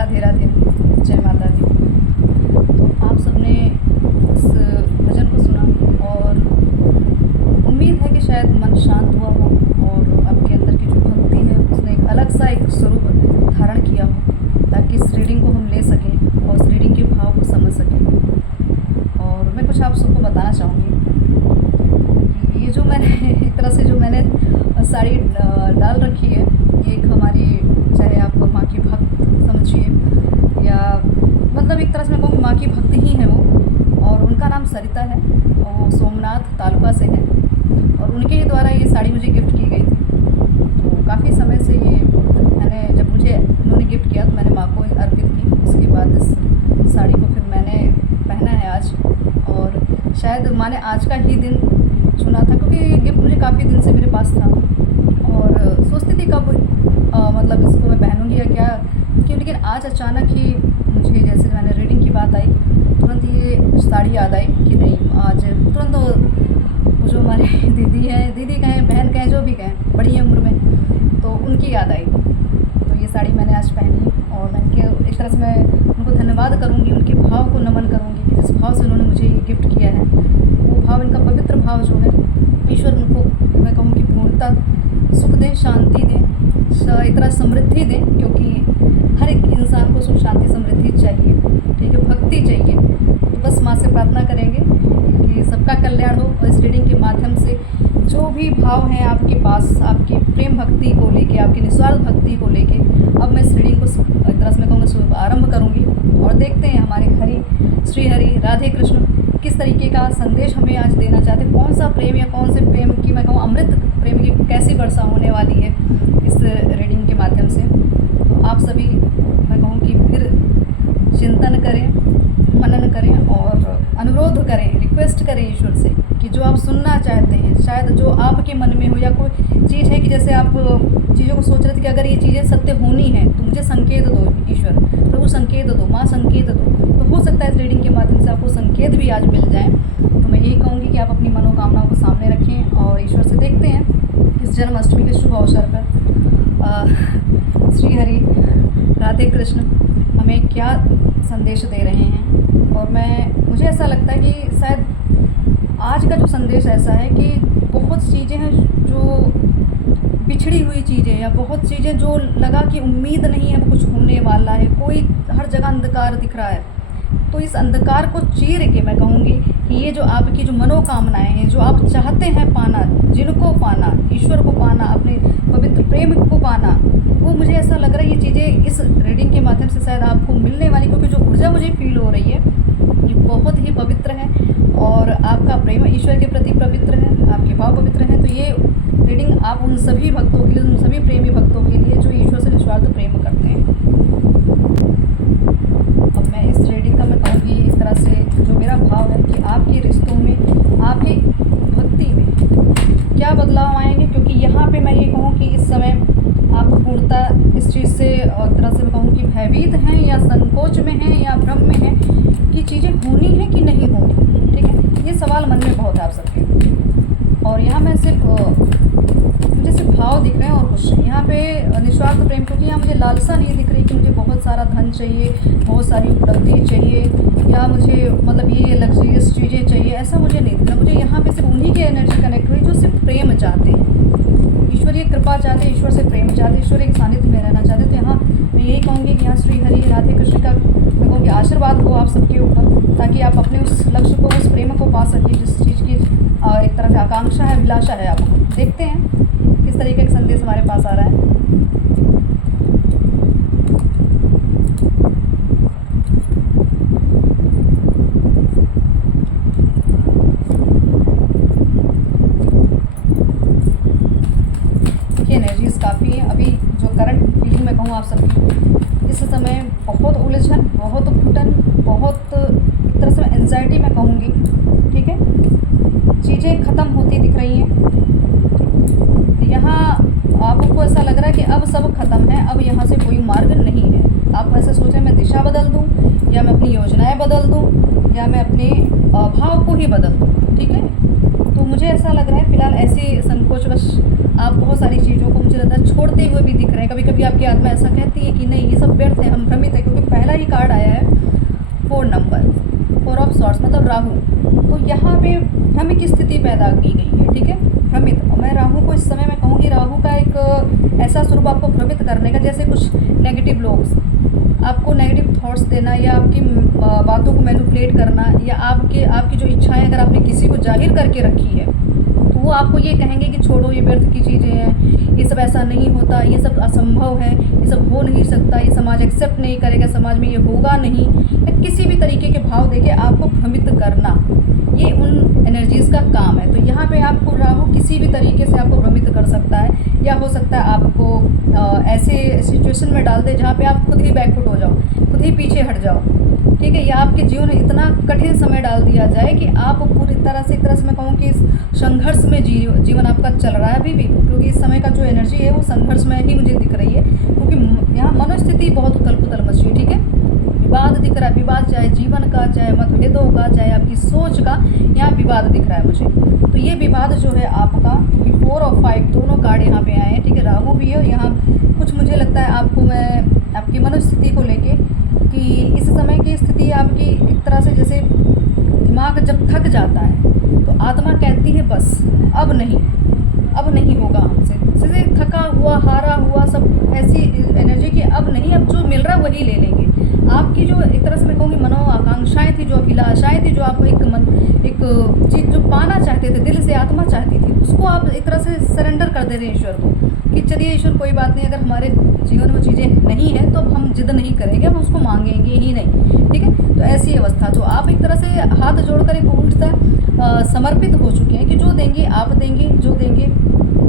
राधे राधे। जय माता दी। तो आप सबने इस भजन को सुना और उम्मीद है कि शायद मन शांत हुआ हो और आपके अंदर की जो भक्ति है उसने एक अलग सा एक स्वरूप धारण किया हो, ताकि इस रीडिंग को हम ले सकें और इस रीडिंग के भाव को समझ सकें। और मैं कुछ आप सबको बताना चाहूँगी कि ये जो मैंने एक तरह से जो मैंने साड़ी डाल रखी है, ये एक हमारी, चाहे आप माँ की भक्त समझिए या मतलब एक तरह से मैं कहूँगी माँ की भक्त ही है वो, और उनका नाम सरिता है और वो सोमनाथ तालुका से है और उनके ही द्वारा ये साड़ी मुझे गिफ्ट की गई थी। तो काफ़ी समय से ये मैंने, जब मुझे उन्होंने गिफ्ट किया तो मैंने माँ को अर्पित की। उसके बाद इस साड़ी को फिर मैंने पहना है आज, और शायद माँ ने आज का ही दिन चुना था क्योंकि ये गिफ्ट मुझे काफ़ी दिन से मेरे पास था और सोचती थी कब मतलब इसको मैं पहनूंगी या क्या, क्योंकि लेकिन आज अचानक ही मुझे, जैसे मैंने रीडिंग की बात आई, तुरंत ये साड़ी याद आई कि नहीं, आज तुरंत वो जो हमारे दीदी हैं, दीदी कहें बहन कहें जो भी कहें, बड़ी है उम्र में, तो उनकी याद आई। तो ये साड़ी मैंने आज पहनी और मैं उनके एक तरह से मैं उनको धन्यवाद करूँगी, उनके भाव को नमन करूँगी कि जिस भाव से उन्होंने मुझे ये गिफ्ट किया है, वो भाव, इनका पवित्र भाव जो है, ईश्वर उनको मैं कहूँगी पूर्णता सुख दें, शांति दें, एक तरह समृद्धि दें, क्योंकि हर एक इंसान को सुख शांति समृद्धि चाहिए, ठीक है, भक्ति चाहिए। तो बस माँ से प्रार्थना करेंगे कि सबका कल्याण हो और इस रीडिंग के माध्यम से जो भी भाव हैं आपके पास, आपकी प्रेम भक्ति को लेके, आपकी निस्वार्थ भक्ति को लेके, अब मैं इस रीडिंग को एक तरह से मैं कहूँगा आरंभ करूँगी और देखते हैं हमारे हरि श्री हरि राधे कृष्ण किस तरीके का संदेश हमें आज देना चाहते हैं, कौन सा प्रेम या कौन से प्रेम की मैं कहूँ अमृत प्रेम की कैसी वर्षा होने वाली है इस रीडिंग के माध्यम से। तो आप सभी मैं कहूँ कि फिर चिंतन करें, मनन करें और अनुरोध करें, रिक्वेस्ट करें ईश्वर से कि जो आप सुनना चाहते हैं, शायद जो आपके मन में हो, या कोई चीज़ है कि जैसे आप चीज़ों को सोच रहे थे कि अगर ये चीज़ें सत्य होनी है तो मुझे संकेत दो ईश्वर, प्रभु संकेत दो, माँ संकेत दो। तो हो सकता है इस रीडिंग के माध्यम से आपको संकेत भी आज मिल जाए। तो मैं यही कहूँगी कि आप अपनी मनोकामनाओं को सामने रखें और ईश्वर से देखते हैं इस जन्माष्टमी के शुभ अवसर पर श्री हरि राधे कृष्ण हमें क्या संदेश दे रहे हैं। और मुझे ऐसा लगता है कि शायद आज का जो संदेश ऐसा है कि बहुत चीज़ें हैं जो बिछड़ी हुई चीज़ें, या बहुत चीज़ें जो लगा कि उम्मीद नहीं है वो कुछ होने वाला है, कोई हर जगह अंधकार दिख रहा है, तो इस अंधकार को चीर के मैं कहूँगी कि ये जो आपकी जो मनोकामनाएं हैं, जो आप चाहते हैं पाना, जिनको पाना, ईश्वर को पाना, अपने पवित्र प्रेम को पाना, वो मुझे ऐसा लग रहा है ये चीज़ें इस रीडिंग के माध्यम से शायद आपको मिलने वाली, क्योंकि जो ऊर्जा मुझे फील हो रही है ये बहुत ही पवित्र है और आपका प्रेम ईश्वर के प्रति पवित्र है, आपके भाव पवित्र हैं। तो ये रीडिंग आप उन सभी भक्तों के लिए, उन सभी प्रेमी भक्तों के लिए जो ईश्वर से निस्वार्थ प्रेम करते हैं। अब मैं इस रीडिंग का मैं कहूँगी इस तरह से जो मेरा भाव है कि आपके रिश्तों में, आपकी भक्ति में क्या बदलाव आएंगे, क्योंकि यहाँ पे मैं ये कहूँ कि इस समय आप पूर्णतः इस चीज़ से एक तरह से मैं कहूँ कि भयभीत हैं या संकोच में हैं या भ्रम में हैं कि चीज़ें होनी है कि नहीं होनी, ठीक है, ये सवाल मन में बहुत है आप सबके। और यहाँ मैं मुझे सिर्फ भाव दिख रहे हैं और कुछ नहीं, यहाँ पे निस्वार्थ प्रेम, क्योंकि यहाँ मुझे लालसा नहीं दिख रही कि मुझे बहुत सारा धन चाहिए, बहुत सारी उपलब्धि चाहिए, या मुझे मतलब ये लग्जरियस चीज़ें चाहिए, ऐसा मुझे नहीं दिख रहा। मुझे यहाँ पे सिर्फ उन्हीं की एनर्जी कनेक्ट हुई जो सिर्फ प्रेम चाहते हैं, ईश्वरीय कृपा चाहते हैं, ईश्वर से प्रेम चाहते हैं, ईश्वर एक सानिध्य में रहना चाहते हैं। तो यहाँ मैं यही कहूँगी कि यहाँ श्री हरि राधे कृष्ण का मैं कहूँगी आशीर्वाद हो आप सबके ऊपर, ताकि आप अपने उस लक्ष्य को, उस प्रेम को पा सकें जिस चीज़ की एक तरह से आकांक्षा है, अभिलाषा है आपको। देखते हैं किस तरीके का संदेश हमारे पास आ रहा है। एनर्जीज काफ़ी है अभी, जो करंट फीलिंग में कहूँ आप सबकी इस समय बहुत उलझन, बहुत घुटन, बहुत एक तरह से एंजाइटी मैं कहूँगी, ठीक है, चीज़ें ख़त्म होती दिख रही हैं। यहाँ आपको ऐसा लग रहा है कि अब सब खत्म है, अब यहाँ से कोई मार्ग नहीं है। आप ऐसा सोचें मैं दिशा बदल दूँ, या मैं अपनी योजनाएं बदल दूँ, या मैं अपने भाव को ही बदल दूँ, ठीक है। तो मुझे ऐसा लग रहा है फ़िलहाल ऐसे संकोचवश आप बहुत सारी चीज़ों को मुझे लगता है छोड़ते हुए भी दिख रहे हैं। कभी-कभी आपकी आत्मा ऐसा कहती है कि नहीं ये सब व्यर्थ है, हम भ्रमित हैं, क्योंकि पहला ही कार्ड आया है 4 नंबर, 4 ऑफ सॉर्ड्स मतलब राहु। तो यहाँ पे भ्रम की स्थिति पैदा की गई है, ठीक है, भ्रमित। और मैं राहु को इस समय मैं कहूँगी राहु का एक ऐसा स्वरूप आपको भ्रमित करने का, जैसे कुछ नेगेटिव लोग आपको नेगेटिव थॉट्स देना या आपकी बातों को मैनिपुलेट करना, या आपकी जो इच्छाएं अगर आपने किसी को जाहिर करके रखी है तो वो आपको ये कहेंगे कि छोड़ो ये व्यर्थ की चीज़ें हैं, ये सब ऐसा नहीं होता, ये सब असंभव है, ये सब हो नहीं सकता, ये समाज एक्सेप्ट नहीं करेगा, समाज में ये होगा नहीं, या किसी भी तरीके के भाव देके आपको भ्रमित करना, ये उन एनर्जीज़ का काम है। तो यहाँ पे आपको राहु किसी भी तरीके से आपको भ्रमित कर सकता है, या हो सकता है आपको ऐसे सिचुएशन में डाल दे जहाँ पे आप खुद ही बैकफुट हो जाओ, खुद ही पीछे हट जाओ, ठीक है, या आपके जीवन में इतना कठिन समय डाल दिया जाए कि आप पूरी तरह से एक तरह से मैं कहूँ कि इस संघर्ष में जीवन आपका चल रहा है अभी भी, क्योंकि इस समय का जो एनर्जी है वो संघर्ष में ही मुझे दिख रही है, क्योंकि यहाँ मनोस्थिति बहुत उथल पुथल मची है, ठीक है, विवाद दिख रहा है, विवाद चाहे जीवन का, चाहे मतभेदों का, चाहे आपकी सोच का, यहाँ विवाद दिख रहा है मुझे। तो ये विवाद जो है आपका, क्योंकि 4 और 5 दोनों कार्ड यहाँ पे आए हैं, ठीक है, राहु भी है, यहाँ कुछ मुझे लगता है आपको मैं आपकी मनोस्थिति को लेके कि इस समय की स्थिति आपकी एक तरह से जैसे दिमाग जब थक जाता है तो आत्मा कहती है बस अब नहीं होगा हमसे, जैसे थका हुआ हारा हुआ सब ऐसी एनर्जी की अब नहीं, अब जो मिल रहा है वही ले लेंगे। आपकी जो एक तरह से मैं कहूँगी मनो आकांक्षाएँ थी, जो अभिलाषाएँ थी, जो आप एक चीज़ जो पाना चाहते थे, दिल से आत्मा चाहती थी, उसको आप एक तरह से सरेंडर कर दे रहे हैं ईश्वर को कि चलिए ईश्वर कोई बात नहीं, अगर हमारे जीवन में चीज़ें नहीं हैं तो हम जिद नहीं करेंगे, हम उसको मांगेंगे ही नहीं, ठीक है। तो ऐसी अवस्था, तो आप एक तरह से हाथ जोड़कर एक पूर्णतः समर्पित हो चुके हैं कि जो देंगे आप देंगे, जो देंगे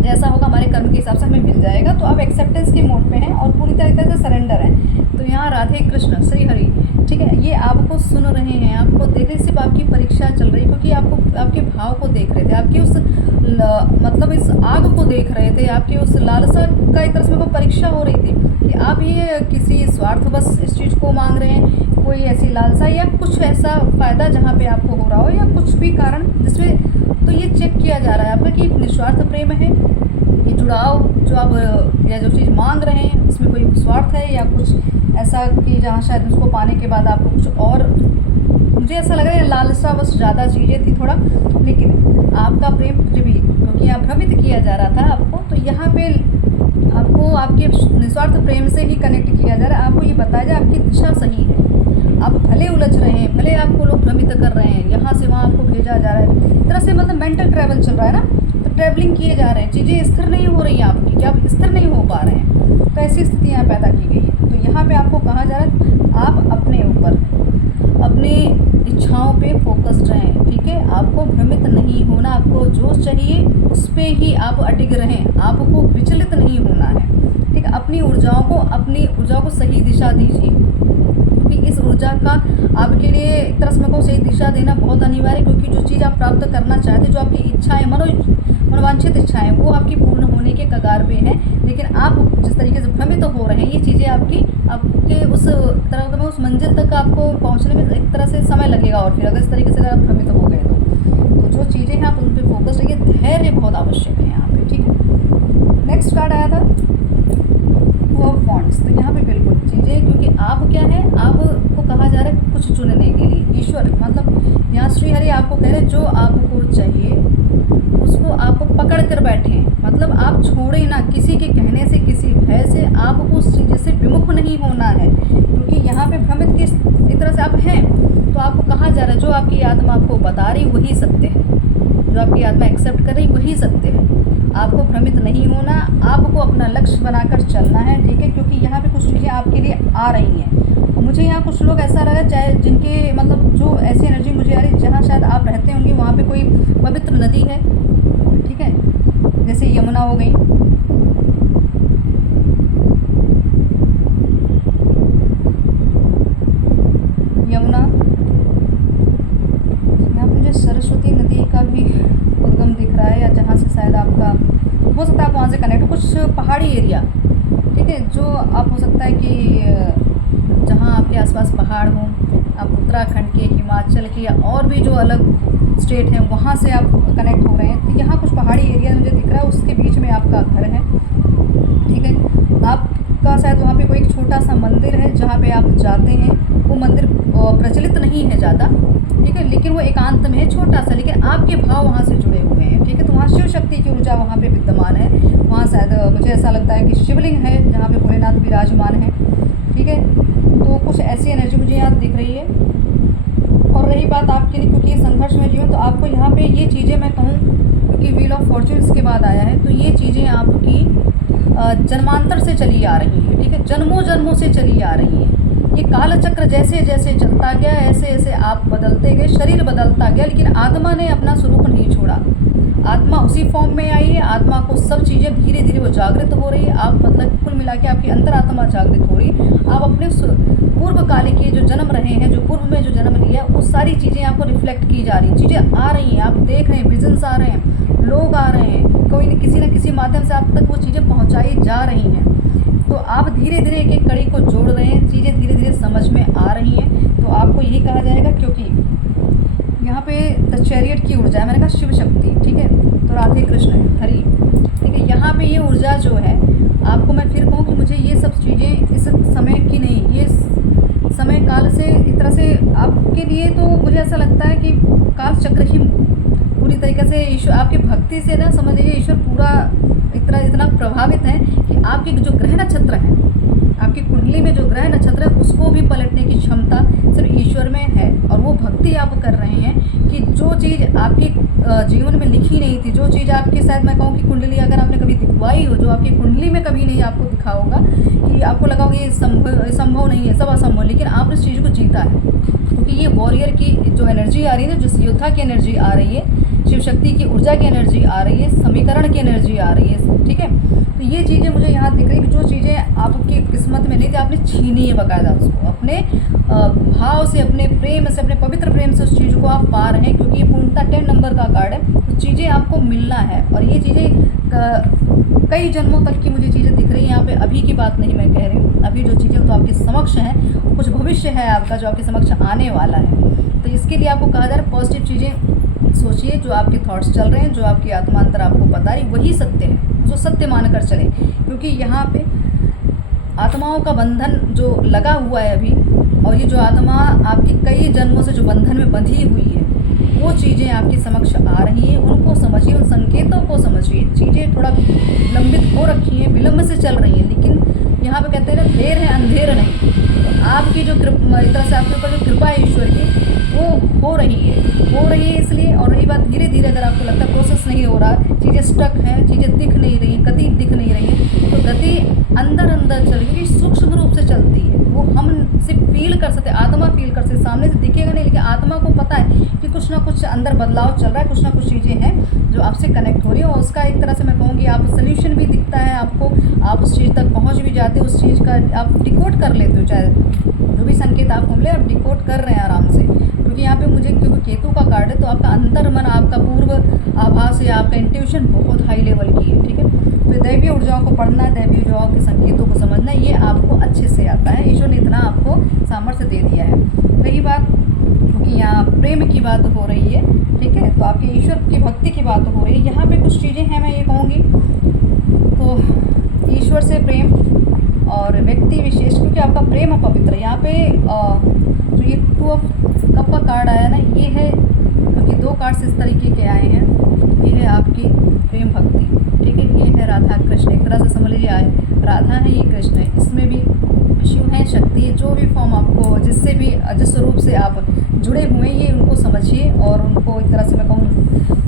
जैसा होगा हमारे कर्म के हिसाब से हमें मिल जाएगा। तो आप एक्सेप्टेंस के मोड पे हैं और पूरी तरीके से सरेंडर हैं। तो यहाँ राधे कृष्ण श्री हरि, ठीक है, ये आपको सुन रहे हैं, आपको देख रहे, सिर्फ आपकी परीक्षा चल रही है, क्योंकि आपके भाव को देख रहे थे, आपकी उस मतलब इस आग को देख रहे थे, आपकी उस लालसा का एक तरह से परीक्षा हो रही थी कि आप ये किसी स्वार्थ बस इस चीज़ को मांग रहे हैं, कोई ऐसी लालसा या कुछ ऐसा फ़ायदा जहाँ पे आपको हो रहा हो, या कुछ भी कारण जिसमें, तो ये चेक किया जा रहा है आपका कि निस्वार्थ प्रेम है, ये जुड़ाव जो आप या जो चीज़ मांग रहे हैं उसमें कोई स्वार्थ है, या कुछ ऐसा कि जहाँ शायद उसको पाने के बाद आपको कुछ और, मुझे ऐसा लग रहा है लालसा बस ज़्यादा चीज़ें थी थोड़ा, लेकिन आपका प्रेम फिर भी, क्योंकि यहाँ भ्रमित किया जा रहा था आपको, तो यहाँ पे आपको आपके निस्वार्थ प्रेम से ही कनेक्ट किया जा रहा है। आपको ये बताया जाए आपकी दिशा सही है, आप भले उलझ रहे हैं, भले आपको लोग भ्रमित कर रहे हैं, यहाँ से वहाँ आपको भेजा जा रहा है, एक तरह से मतलब मेंटल ट्रैवल चल रहा है ना, तो ट्रैवलिंग किए जा रहे हैं, चीज़ें स्थिर नहीं हो रही हैं आपकी, कि आप स्थिर नहीं हो पा रहे हैं, तो ऐसी स्थिति यहाँ पैदा की गई है। तो यहाँ पे आपको कहा जा रहा है आप अपने ऊपर, अपनी इच्छाओं पे फोकस्ड रहें, ठीक है, आपको भ्रमित नहीं होना, आपको जो चाहिए उस पर ही आप अडिग रहें, आपको विचलित नहीं होना है, ठीक है, अपनी ऊर्जाओं को सही दिशा दीजिए, क्योंकि इस ऊर्जा का आपके लिए एक तरह से मैं सही दिशा देना बहुत अनिवार्य है, क्योंकि जो चीज़ आप प्राप्त करना चाहते हैं, जो आपकी इच्छाएं मनोवांछित इच्छाएं, वो आपकी पूर्ण होने के कगार पे हैं, लेकिन आप जिस तरीके से भ्रमित हो रहे हैं, ये चीज़ें आपके उस तरह का उस मंजिल तक आपको पहुंचने में एक तरह से समय लगेगा, और फिर अगर इस तरीके से अगर आप भ्रमित हो गए तो जो चीज़ें हैं आप उन पर फोकस रखिए, धैर्य बहुत आवश्यक है यहाँ पे, ठीक है। नेक्स्ट कार्ड आया था वॉन्ड्स, तो यहाँ पे बिल्कुल चीज़ें, क्योंकि आप क्या है, आपको कहा जा रहा है कुछ चुनने के लिए, ईश्वर मतलब यहाँ श्री हरि आपको कह रहे हैं जो आपको चाहिए उसको आप पकड़ कर बैठे, मतलब आप छोड़ें ना, किसी के कहने से, किसी भय से आपको उस चीज़ से विमुख नहीं होना है, क्योंकि यहाँ पे भ्रमित की एक तरह से आप हैं, तो आपको कहा जा रहा है जो आपकी आत्मा आपको बता रही वही सत्य है, जो आपकी आत्मा एक्सेप्ट कर रही वही सत्य है, आपको भ्रमित नहीं होना, आपको अपना लक्ष्य बनाकर चलना है, ठीक है, क्योंकि यहाँ पे कुछ चीज़ें आपके लिए आ रही हैं, और मुझे यहाँ कुछ लोग ऐसा लगा, चाहे जिनके मतलब जो ऐसी एनर्जी मुझे आ रही, जहाँ शायद आप रहते होंगे वहाँ पे कोई पवित्र नदी है, ठीक है, जैसे यमुना हो गई, यमुना, यहाँ पे मुझे सरस्वती नदी का भी उद्गम दिख रहा है, या जहाँ से शायद आपका हो सकता है आप वहाँ से कनेक्ट हो, कुछ पहाड़ी एरिया, ठीक है, जो आप हो सकता है कि जहाँ आपके आसपास पहाड़ हों, आप उत्तराखंड के, हिमाचल के, या और भी जो अलग स्टेट है वहाँ से आप कनेक्ट हो रहे हैं। तो यहाँ कुछ पहाड़ी एरिया मुझे दिख रहा है, उसके बीच में आपका घर है, ठीक है। आपका शायद वहाँ पे कोई एक छोटा सा मंदिर है जहाँ पे आप जाते हैं। वो मंदिर प्रचलित नहीं है ज़्यादा, ठीक है, लेकिन वो एकांत में है, छोटा सा, लेकिन आपके भाव वहाँ से जुड़े हुए हैं, ठीक है। तो वहाँ शिव शक्ति की ऊर्जा वहाँ पे विद्यमान है। वहाँ शायद मुझे ऐसा लगता है कि शिवलिंग है जहाँ पे भोलेनाथ विराजमान है, ठीक है। तो कुछ ऐसी एनर्जी मुझे यहाँ दिख रही है। और रही बात आपके लिए, क्योंकि ये संघर्ष में जीवन, तो आपको यहाँ पे ये चीज़ें मैं कहूँ, क्योंकि व्हील ऑफ फॉर्च्यून्स के बाद आया है, तो ये चीज़ें आपकी जन्मांतर से चली आ रही हैं, ठीक है, जन्मों जन्मों से चली आ रही हैं। ये काल चक्र जैसे जैसे चलता गया, ऐसे ऐसे आप बदलते गए, शरीर बदलता गया, लेकिन आत्मा ने अपना स्वरूप नहीं छोड़ा। आत्मा उसी फॉर्म में आई है। आत्मा को सब चीज़ें धीरे धीरे वो जागृत हो रही है। आप मतलब कुल मिला के आपकी अंतरात्मा जागृत हो रही है। आप अपने पूर्व कालिक के जो जन्म रहे हैं, जो पूर्व में जो जन्म लिया, वो सारी चीज़ें आपको रिफ्लेक्ट की जा रही, चीज़ें आ रही हैं, आप देख रहे हैं, विजन्स आ रहे हैं, लोग आ रहे हैं, कोई न किसी माध्यम से आप तक वो चीज़ें पहुँचाई जा रही हैं। तो आप धीरे धीरे एक एक कड़ी को जोड़ रहे हैं, चीज़ें धीरे धीरे समझ में आ रही हैं। तो आपको यही कहा जाएगा, क्योंकि यहाँ पे द चैरियट की ऊर्जा है, मैंने कहा शिव शक्ति, ठीक है, तो राधे कृष्ण हरि, ठीक है। यहाँ पे ये ऊर्जा जो है, आपको मैं फिर कहूँ कि मुझे ये सब चीज़ें इस समय की नहीं, ये समय काल से एक तरह से आपके लिए, तो मुझे ऐसा लगता है कि काल चक्र ही पूरी तरीके से ईश्वर आपकी भक्ति से ना, समझ लीजिए ईश्वर पूरा इतना प्रभावित है कि आपके जो ग्रह नक्षत्र हैं, आपकी कुंडली में जो ग्रह नक्षत्र है, उसको भी पलटने की क्षमता सिर्फ ईश्वर में है। और वो भक्ति आप कर रहे हैं कि जो चीज़ आपके जीवन में लिखी नहीं थी, जो चीज़ आपके, शायद मैं कहूँ कि कुंडली अगर आपने कभी दिखवाई हो, जो आपकी कुंडली में कभी नहीं आपको दिखा होगा, कि आपको लगा होगा ये संभव नहीं है, सब असंभव, लेकिन आपने इस चीज़ को जीता है। क्योंकि ये वॉरियर की जो एनर्जी आ रही है, जो योद्धा की एनर्जी आ रही है, शिव शक्ति की ऊर्जा की एनर्जी आ रही है, समीकरण की एनर्जी आ रही है, ठीक है। तो ये चीज़ें मुझे यहाँ दिख रही है कि जो चीज़ें आपकी किस्मत में नहीं थी, आपने छीनी है बाकायदा उसको, अपने भाव से, अपने प्रेम से, अपने पवित्र प्रेम से उस चीज़ को आप पा रहे हैं। क्योंकि ये पूर्णतः 10 नंबर का कार्ड है, तो चीज़ें आपको मिलना है। और ये चीज़ें कई जन्मों तक की मुझे चीज़ें दिख रही हैं यहाँ पे, अभी की बात नहीं मैं कह रही हूँ। अभी जो चीज़ें तो आपके समक्ष हैं, कुछ भविष्य है आपका जो आपके समक्ष आने वाला है। तो इसके लिए आपको कहा जा रहा है पॉजिटिव चीज़ें सोचिए, जो आपके थॉट्स चल रहे हैं, जो आपकी आत्मा अंतर आपको बता रही, वही सत्य है, उसको सत्य मानकर चले। क्योंकि यहाँ पे आत्माओं का बंधन जो लगा हुआ है अभी, और ये जो आत्मा आपकी कई जन्मों से जो बंधन में बंधी हुई है, वो चीज़ें आपके समक्ष आ रही हैं। उनको समझिए, उन संकेतों को समझिए। चीज़ें थोड़ा विलंबित हो रखी हैं, विलम्ब से चल रही हैं, लेकिन यहाँ पे कहते हैं ना, देर है अंधेर नहीं। तो आपकी जो एक तरह से आपके ऊपर जो कृपा है ईश्वर की, वो हो रही है इसलिए। और रही बात धीरे धीरे, अगर आपको लगता है प्रोसेस नहीं हो रहा, चीज़ें स्टक हैं, चीज़ें दिख नहीं रही हैं, गति दिख नहीं रही है, तो गति अंदर अंदर चल रही है, सूक्ष्म रूप से चलती है। वो हम सिर्फ फील कर सकते, आत्मा फील कर सकते, सामने से दिखेगा नहीं, लेकिन आत्मा को पता है कि कुछ ना कुछ अंदर बदलाव चल रहा है, कुछ ना कुछ चीज़ें हैं जो आपसे कनेक्ट हो रही है। और उसका एक तरह से मैं कहूँगी, आप सोल्यूशन भी दिखता है आपको, आप उस चीज़ तक पहुँच भी जाते हो, उस चीज़ का आप डिकोड कर लेते हो, चाहे जो भी संकेत आपको मिले आप डिकोड कर रहे हैं आराम से। क्योंकि यहाँ पे मुझे, क्योंकि केतु का कार्ड है, तो आपका अंतर मन, आपका पूर्व आभास या आपका इंट्यूशन बहुत हाई लेवल की है, ठीक है। तो दैवीय ऊर्जाओं को पढ़ना, दैवीय ऊर्जाओं के संकेतों को समझना, ये आपको अच्छे से आता है। ईश्वर ने इतना आपको सामर्थ्य दे दिया है। रही बात, क्योंकि यहाँ प्रेम की बात हो रही है, ठीक है, तो आपके ईश्वर की भक्ति की बात हो रही है। यहाँ पे कुछ चीज़ें हैं, मैं ये कहूँगी, तो ईश्वर से प्रेम और व्यक्ति विशेष, क्योंकि आपका प्रेम पवित्र है। यहाँ पे जो ये 2 ऑफ कप का कार्ड आया ना, ये है, क्योंकि 2 कार्ड्स इस तरीके के आए हैं। ये है आपकी प्रेम भक्ति, ठीक है, ये है राधा कृष्ण, एक तरह से समझ लीजिए आए राधा है, ये कृष्ण है, इसमें भी शिव है, शक्ति है, जो भी फॉर्म आपको, जिससे भी, जिस स्वरूप से आप जुड़े हुए हैं, ये उनको समझिए और उनको एक तरह से मैं कहूँ,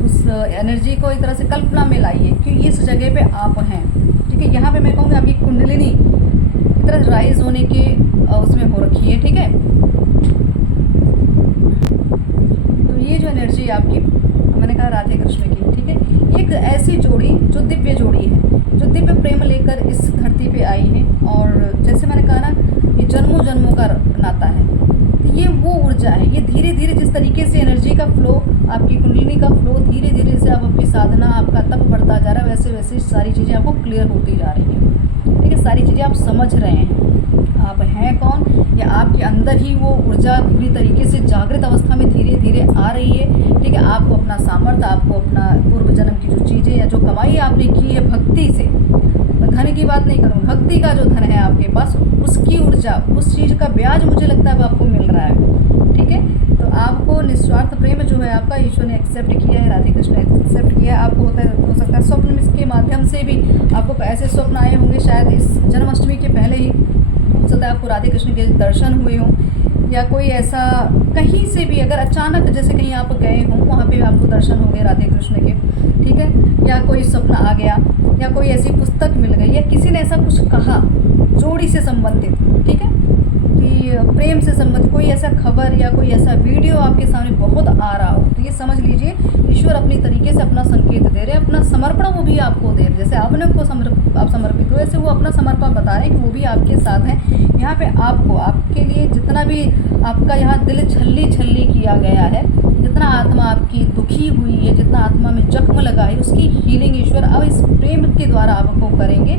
उस एनर्जी को एक तरह से कल्पना में लाइए कि इस जगह पे आप हैं, ठीक है। यहाँ पे मैं कहूँगी आपकी कुंडलिनी एक तरह राइज होने के उसमें हो रखी है, ठीक है। तो ये जो एनर्जी आपकी, मैंने कहा राधे कृष्ण की, ठीक है, एक ऐसी जोड़ी जो दिव्य जोड़ी है, जो दिव्य प्रेम लेकर इस धरती पे आई है। और जैसे मैंने कहा ना, ये जन्मों जन्मों का नाता है, तो ये वो ऊर्जा है। ये धीरे धीरे जिस तरीके से एनर्जी का फ्लो, आपकी कुंडलिनी का फ्लो धीरे धीरे से आप अपनी साधना, आपका तप बढ़ता जा रहा है, वैसे वैसे सारी चीज़ें आपको क्लियर होती जा रही हैं, ठीक है, सारी चीज़ें आप समझ रहे हैं, आप हैं कौन, या आपके अंदर ही वो ऊर्जा पूरी तरीके से जागृत अवस्था में धीरे धीरे आ रही है। ठीक है, आपको अपना सामर्थ्य, आपको अपना पूर्व जन्म की जो चीज़ें या जो कमाई आपने की है भक्ति से, मैं धन की बात नहीं करूँ, भक्ति का जो धन है आपके पास, उसकी ऊर्जा, उस चीज़ का ब्याज मुझे लगता है वो आपको मिल रहा है। ठीक है, तो आपको निस्वार्थ प्रेम जो है आपका ईश्वर ने एक्सेप्ट किया है, राधे कृष्ण ने एक्सेप्ट किया है। आपको हो सकता है स्वप्न के माध्यम से भी आपको ऐसे स्वप्न आए होंगे, शायद इस जन्माष्टमी के पहले ही हो सकता है आपको राधे कृष्ण के दर्शन हुए हों, या कोई ऐसा कहीं से भी अगर अचानक जैसे कहीं आप गए हों वहाँ पे आपको दर्शन हो गए राधे कृष्ण के। ठीक है, या कोई स्वप्न आ गया, या कोई ऐसी पुस्तक मिल गई, या किसी ने ऐसा कुछ कहा जोड़ी से संबंधित, ठीक है, कि प्रेम से संबंधित कोई ऐसा खबर या कोई ऐसा वीडियो आपके सामने बहुत आ रहा हो, तो ये समझ लीजिए ईश्वर अपनी तरीके से अपना संकेत दे रहे हैं, अपना समर्पण वो भी आपको दे रहे हैं। जैसे आपने उनको आप समर्पित हो, ऐसे वो अपना समर्पण बता रहे हैं कि वो भी आपके साथ हैं। यहाँ पे आपको, आपके लिए जितना भी आपका यहाँ दिल छल्ली छल्ली किया गया है, जितना आत्मा आपकी दुखी हुई है, जितना आत्मा में जख्म लगा है, उसकी हीलिंग ईश्वर अब इस प्रेम के द्वारा आपको करेंगे।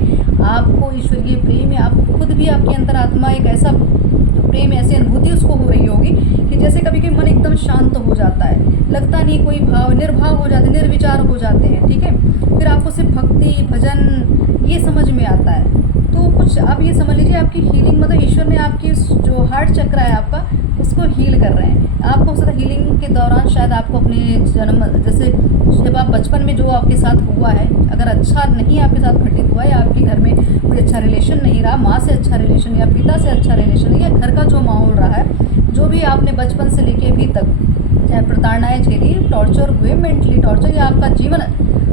आपको ईश्वरीय प्रेम है, आप खुद भी आपके अंतर आत्मा एक ऐसा प्रेम, ऐसी अनुभूति उसको हो रही होगी कि जैसे कभी कभी मन एकदम शांत हो जाता है, लगता नहीं कोई भाव, निर्भाव हो जाते, निर्विचार हो जाते हैं। ठीक है, फिर आपको सिर्फ भक्ति भजन ये समझ में आता है। तो कुछ आप ये समझ लीजिए आपकी हीलिंग, मतलब ईश्वर ने आपकी जो हार्ट चक्र है आपका, उसको हील कर रहे हैं। आपको हो सकता है हीलिंग के दौरान शायद आपको अपने जन्म, जैसे जब आप बचपन में जो आपके साथ हुआ है, अगर अच्छा नहीं आपके साथ घटित हुआ है, या आपके घर में कोई अच्छा रिलेशन नहीं रहा, माँ से अच्छा रिलेशन या पिता से अच्छा रिलेशन, या घर का जो माहौल रहा है, जो भी आपने बचपन से लेके अभी तक चाहे प्रताड़नाएँ झेली, टॉर्चर हुए, मेंटली टॉर्चर, या आपका जीवन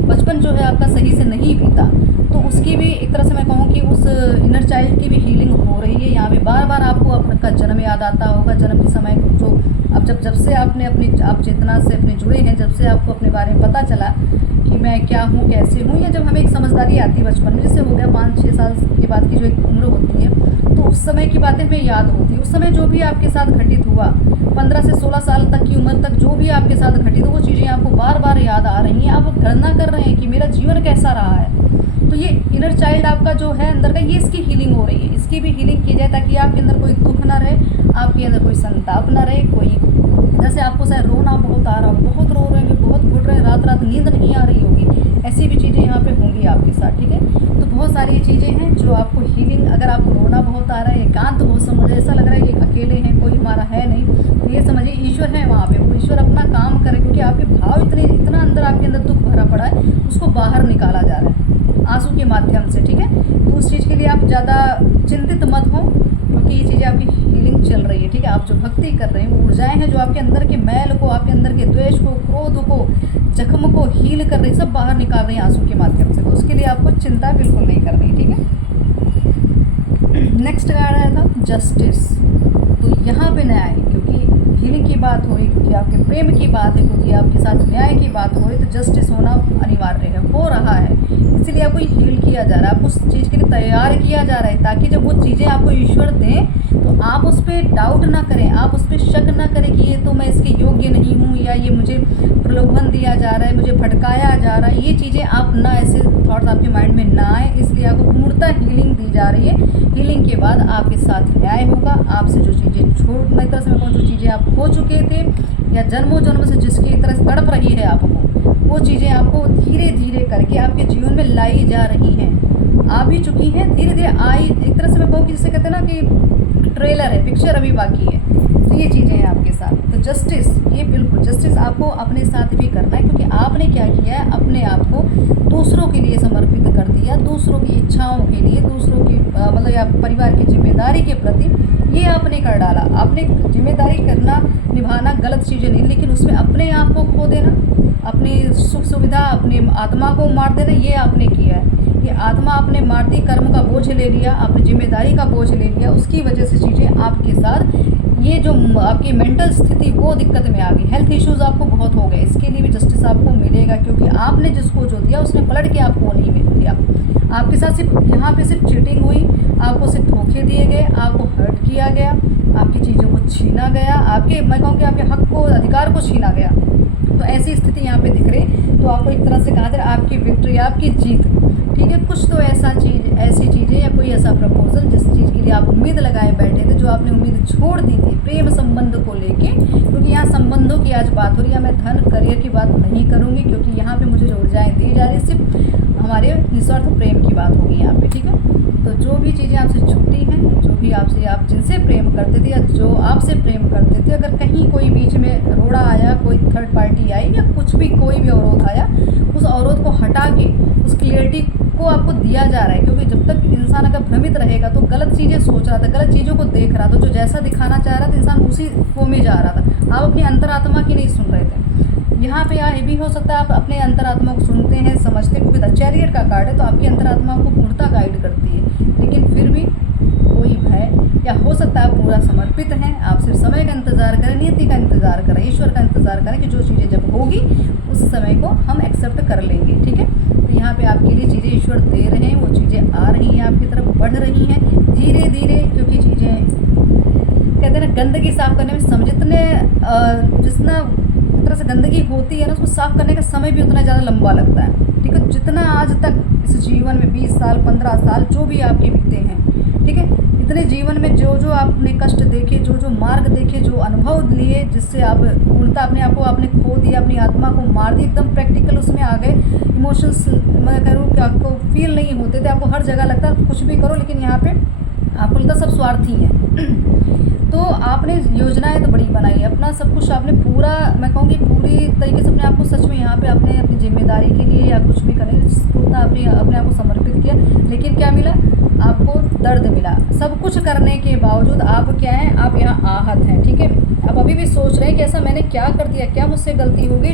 बचपन जो है आपका सही से नहीं बीता, तो उसकी भी एक तरह से मैं कहूँ कि उस इनर चाइल्ड की भी हीलिंग हो रही है। यहाँ पे बार बार आपको आपका जन्म याद आता होगा, जन्म के समय जो अब जब से आपने आप चेतना से अपने जुड़े हैं, जब से आपको अपने बारे में पता चला कि मैं क्या हूँ, कैसे हूँ, या जब हमें एक समझदारी आती है बचपन में, जैसे हो गया 5-6 साल के बाद की जो एक उम्र होती है, तो उस समय की बातें हमें याद होती है। उस समय जो भी आपके साथ घटित हुआ, 15 से 16 साल तक की उम्र तक जो भी आपके साथ घटित हो, वो चीज़ें आपको बार बार याद आ रही हैं। आप गणना कर रहे हैं कि मेरा जीवन कैसा रहा है। तो ये इनर चाइल्ड आपका जो है अंदर का, ये इसकी हीलिंग हो रही है, इसकी भी हीलिंग की जाए, ताकि आपके अंदर कोई दुख ना रहे, आपके अंदर कोई संताप ना रहे, कोई जैसे आपको शायद रोना बहुत आ रहा हो, बहुत रो रहे हैं, बहुत घुट रहे हैं, रात रात नींद नहीं आ रही होगी, ऐसी भी चीज़ें यहाँ पे होंगी आपके साथ। ठीक है, तो बहुत सारी चीज़ें हैं जो आपको हीलिंग, अगर आपको रोना बहुत आ रहा है, एकांत बहुत समझ ऐसा लग रहा है कि अकेले हैं, कोई हमारा है नहीं, तो ये समझिए ईश्वर है वहाँ पे, वो ईश्वर अपना काम करे, क्योंकि आपके भाव इतना अंदर आपके अंदर दुख भरा पड़ा है, उसको बाहर निकाला जा रहा है आंसू के माध्यम से। ठीक है, तो उस चीज़ के लिए आप ज़्यादा चिंतित मत हो, क्योंकि ये चीज़ें आपकी हीलिंग चल रही है। ठीक है, आप जो भक्ति कर रहे हैं, वो ऊर्जाएं हैं जो आपके अंदर के मैल को, आपके अंदर के द्वेष को, क्रोध को, जख्म को हील कर रही, सब बाहर निकाल रही हैं आंसू के माध्यम से। तो उसके लिए आपको चिंता बिल्कुल नहीं करनी। ठीक है, नेक्स्ट कार्ड आया था जस्टिस। तो यहाँ पे न्याय, क्योंकि हीलिंग की बात हो रही, क्योंकि आपके प्रेम की बात है, क्योंकि आपके साथ न्याय की बात हो रही, तो जस्टिस होना अनिवार्य है, हो रहा है, इसलिए आपको हील किया जा रहा है, आपको उस चीज़ के लिए तैयार किया जा रहा है, ताकि जब वो चीज़ें आपको ईश्वर दें तो आप उस पर डाउट ना करें, आप उस पर शक ना करें कि ये तो मैं इसके योग्य नहीं हूँ, या ये मुझे प्रलोभन दिया जा रहा है, मुझे भटकाया जा रहा है, ये चीज़ें आप ना, ऐसे थॉट्स आपके माइंड में ना आए। इसलिए आपको पूर्णतः हीलिंग दी जा रही है। हीलिंग के बाद आपके साथ न्याय होगा, आपसे जो चीज़ें मैं तरह से मैं कहूँ, जो चीज़ें आप खो चुके थे, या जन्मों जन्म से जिसकी एक तरह से तड़प रही है आपको, वो चीज़ें आपको धीरे धीरे करके आपके जीवन में लाई जा रही हैं, आ भी चुकी हैं, धीरे धीरे आई। एक तरह से मैं कहूँ कि जिसे कहते हैं ना कि ट्रेलर है, पिक्चर अभी बाकी है, तो ये चीज़ें हैं आपके साथ। तो जस्टिस, ये बिल्कुल जस्टिस आपको अपने साथ भी करना है, क्योंकि आपने क्या किया है, अपने आप को दूसरों के लिए समर्पित कर दिया, दूसरों की इच्छाओं के लिए, दूसरों की मतलब या परिवार की जिम्मेदारी के प्रति ये आपने कर डाला। आपने जिम्मेदारी करना, निभाना गलत चीज़ें नहीं, लेकिन उसमें अपने आप को खो देना, अपनी सुख सुविधा, अपनी आत्मा को मार देना, ये आपने किया है। ये आत्मा आपने मार दी, कर्म का बोझ ले लिया, आपने जिम्मेदारी का बोझ ले लिया, उसकी वजह से चीज़ें आपके साथ, ये जो आपकी मेंटल स्थिति वो दिक्कत में आ गई, हेल्थ इश्यूज़ आपको बहुत हो गए। इसके लिए भी जस्टिस आपको मिलेगा, क्योंकि आपने जिसको जो दिया उसने पलट के आपको नहीं मिल दिया। आपके साथ सिर्फ यहाँ पे सिर्फ चीटिंग हुई, आपको सिर्फ धोखे दिए गए, आपको हर्ट किया गया, आपकी चीज़ों को छीना गया, आपके मैं कहूँ कि आपके हक को, अधिकार को छीना गया। तो ऐसी स्थिति यहाँ पे दिख रही, तो आपको एक तरह से कहा जाए आपकी विक्ट्री, आपकी जीत। ठीक है, कुछ तो ऐसी चीज़ें या कोई ऐसा प्रपोजल जिस चीज़ के लिए आप उम्मीद लगाए बैठे थे, जो आपने उम्मीद छोड़ दी थी प्रेम संबंध को लेके, क्योंकि यहाँ संबंधों की आज बात हो रही है। मैं धन करियर की बात नहीं करूँगी, क्योंकि यहाँ पे मुझे जो ऊर्जाएँ दी जा रही है सिर्फ हमारे निस्वार्थ प्रेम की बात होगी यहाँ पे, ठीक है। तो जो भी चीज़ें आपसे छूटी हैं, जो भी आपसे आप जिनसे प्रेम करते थे या जो आपसे प्रेम करते थे, अगर कहीं कोई बीच में रोड़ा आया, कोई थर्ड पार्टी आई या कुछ भी कोई भी अवरोध आया, उस अवरोध को हटा के उस क्लियरिटी को आपको दिया जा रहा है। क्योंकि जब तक इंसान अगर भ्रमित रहेगा तो गलत चीज़ें सोच रहा था, गलत चीज़ों को देख रहा था, जो जैसा दिखाना चाह रहा था इंसान उसी वो में जा रहा था। आप अपनी अंतरात्मा की नहीं सुन रहे थे। यहाँ पे ये भी हो सकता है आप अपने अंतरात्मा को सुनते हैं, समझते हैं, क्योंकि द चैरियट का कार्ड है तो आपकी अंतरात्मा को पूर्णता गाइड करती है, लेकिन फिर भी कोई भय या हो सकता है आप पूरा समर्पित हैं, आप सिर्फ समय का इंतज़ार करें, नियति का इंतज़ार करें, ईश्वर का इंतज़ार करें कि जो चीज़ें जब होगी उस समय को हम एक्सेप्ट कर लेंगे, ठीक है। तो यहाँ पे आपके लिए चीज़ें ईश्वर दे रहे हैं, वो चीज़ें आ रही हैं, आपकी तरफ बढ़ रही हैं धीरे धीरे। क्योंकि चीज़ें कहते हैं ना, गंदगी साफ़ करने में जितना तरह से गंदगी होती है ना, उसको साफ़ करने का समय भी उतना ज़्यादा लंबा लगता है, ठीक है। जितना आज तक इस जीवन में 20 साल 15 साल जो भी आपके बीते हैं, ठीक है, इतने जीवन में जो जो आपने कष्ट देखे, जो जो मार्ग देखे, जो अनुभव लिए, जिससे आप पूर्णतः अपने आप को आपने खो दिया, अपनी आत्मा को मार दी, एकदम प्रैक्टिकल उसमें आ गए। इमोशंस मैं करूँ कि आपको फील नहीं होते थे, आपको हर जगह लगता है कुछ भी करो, लेकिन यहाँ पे आपको लगता सब स्वार्थी हैं। तो आपने योजनाएं तो बड़ी बनाई है, अपना सब कुछ आपने पूरा, मैं कहूँगी पूरी तरीके से अपने आप को सच में यहाँ पे आपने अपनी जिम्मेदारी के लिए या कुछ भी करें पूरा अपने आप को समर्पित किया, लेकिन क्या मिला आपको? दर्द मिला। सब कुछ करने के बावजूद आप क्या हैं? आप यहाँ आहत हैं, ठीक है। आप अभी भी सोच रहे हैं कि ऐसा मैंने क्या कर दिया, क्या मुझसे गलती हो गई,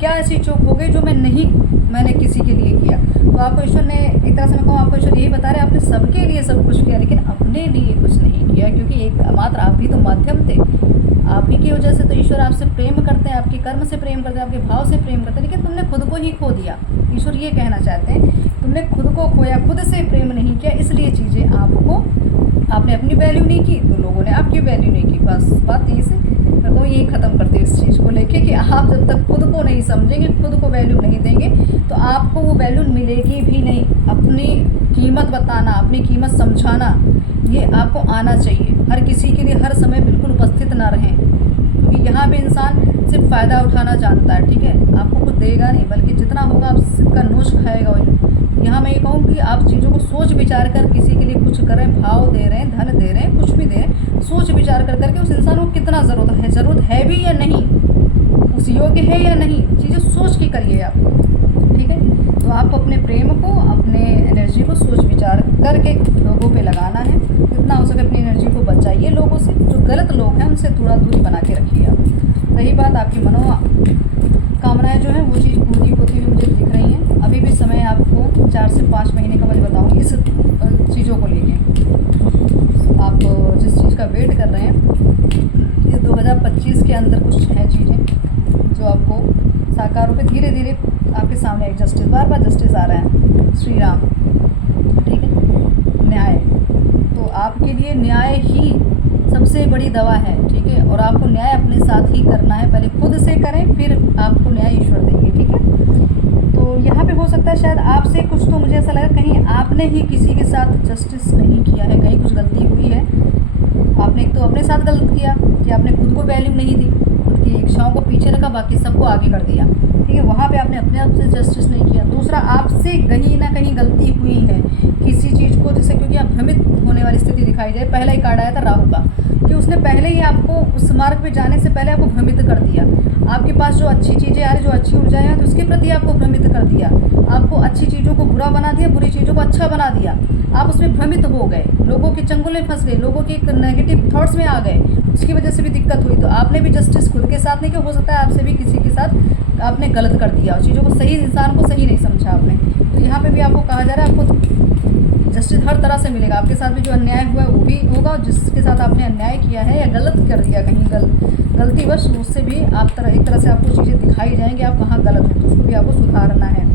क्या ऐसी चूक हो गई जो मैंने किसी के लिए किया। तो आपको ईश्वर ने एक तरह से मैं कहूँ, आपको ईश्वर यही बता रहे हैं आपने सबके लिए सब कुछ किया, लेकिन अपने लिए कुछ नहीं किया, क्योंकि एक मात्र आप ही तो माध्यम थे। आप ही की वजह से तो ईश्वर आपसे प्रेम करते हैं, आपके कर्म से प्रेम करते हैं, आपके भाव से प्रेम करते हैं, लेकिन तुमने खुद को ही खो दिया। ईश्वर ये कहना चाहते हैं तुमने खुद को खोया, खुद से प्रेम नहीं किया, इसलिए चीज़ें आपने अपनी वैल्यू नहीं की तो लोगों ने आपकी वैल्यू नहीं की। बस बात यही से मैं तो यही ख़त्म करते हैं इस चीज़ को लेके कि आप जब तक खुद को नहीं समझेंगे, खुद को वैल्यू नहीं देंगे, तो आपको वो वैल्यू मिलेगी भी नहीं। अपनी कीमत बताना, अपनी कीमत समझाना, ये आपको आना चाहिए। हर किसी के लिए हर समय बिल्कुल उपस्थित ना रहें, क्योंकि यहाँ पे इंसान सिर्फ फ़ायदा उठाना जानता है, ठीक है। आपको कुछ देगा नहीं, बल्कि जितना होगा आप सिक्का नोच खाएगा। यहाँ मैं ये कहूँ कि आप चीज़ों को सोच विचार कर किसी के लिए कुछ करें, भाव दे रहे हैं, धन दे रहे हैं, कुछ भी दे रहे हैं, सोच विचार कर करके उस इंसान को कितना ज़रूरत है भी या नहीं, उस योग्य है या नहीं, चीज़ें सोच के करिए आप, ठीक है। तो आपको अपने प्रेम को, अपने एनर्जी को सोच विचार करके लोगों पे लगाना है। जितना हो सके अपनी एनर्जी को बचाइए लोगों से, जो गलत लोग हैं उनसे थोड़ा दूरी बना के रखिए आप। रही बात आपकी कामनाएं जो हैं वो चीज़ पूरी होती हुई मुझे दिख रही हैं। अभी भी समय आपको 4 से 5 महीने का मैं बताऊँगी इस चीज़ों को लेके। आप जिस चीज़ का वेट कर रहे हैं, ये 2025 के अंदर कुछ है चीज़ें जो आपको साकार रूप में धीरे धीरे आपके सामने एक जस्टिस, बार जस्टिस आ रहा है, श्री राम, ठीक है। न्याय, तो आपके लिए न्याय ही सबसे बड़ी दवा है, ठीक है। और आपको न्याय अपने साथ ही करना है, पहले खुद से करें, फिर आपको न्याय ईश्वर देंगे, ठीक है। तो यहाँ पे हो सकता है शायद आपसे कुछ, तो मुझे ऐसा लगा कहीं आपने ही किसी के साथ जस्टिस नहीं किया है, कहीं कुछ गलती हुई है। आपने एक तो अपने साथ गलत किया कि आपने खुद को वैल्यू नहीं दी, खुद की इच्छाओं को पीछे रखा, बाकी सबको आगे कर दिया, ठीक है। वहाँ पे आपने अपने आप से जस्टिस नहीं किया। दूसरा, आपसे कहीं ना कहीं गलती हुई है किसी चीज़ को, जैसे क्योंकि आप भ्रमित होने वाली स्थिति दिखाई जाए। पहला ही कार्ड आया था राहु का, कि उसने पहले ही आपको उस मार्ग पे जाने से पहले आपको भ्रमित कर दिया। आपके पास जो अच्छी चीज़ें आ रही, जो अच्छी ऊर्जाएं हैं, तो उसके प्रति आपको भ्रमित कर दिया। आपको अच्छी चीज़ों को बुरा बना दिया, बुरी चीज़ों को अच्छा बना दिया। आप उसमें भ्रमित हो गए, लोगों के चंगुल में फंस गए, लोगों के नेगेटिव थॉट्स में आ गए, उसकी वजह से भी दिक्कत हुई। तो आपने भी जस्टिस खुद के साथ नहीं किया, हो सकता है आपसे भी किसी के साथ आपने गलत कर दिया, चीज़ों को सही, इंसान को सही नहीं समझा आपने। तो यहाँ पे भी आपको कहा जा रहा है आपको जस्टिस हर तरह से मिलेगा। आपके साथ भी जो अन्याय हुआ है वो भी होगा, और जिसके साथ आपने अन्याय किया है या गलत कर दिया कहीं गलतीवश, उससे भी एक तरह से आपको चीज़ें दिखाई जाएंगी आप कहाँ गलत हैं, तो उसको भी आपको सुधारना है।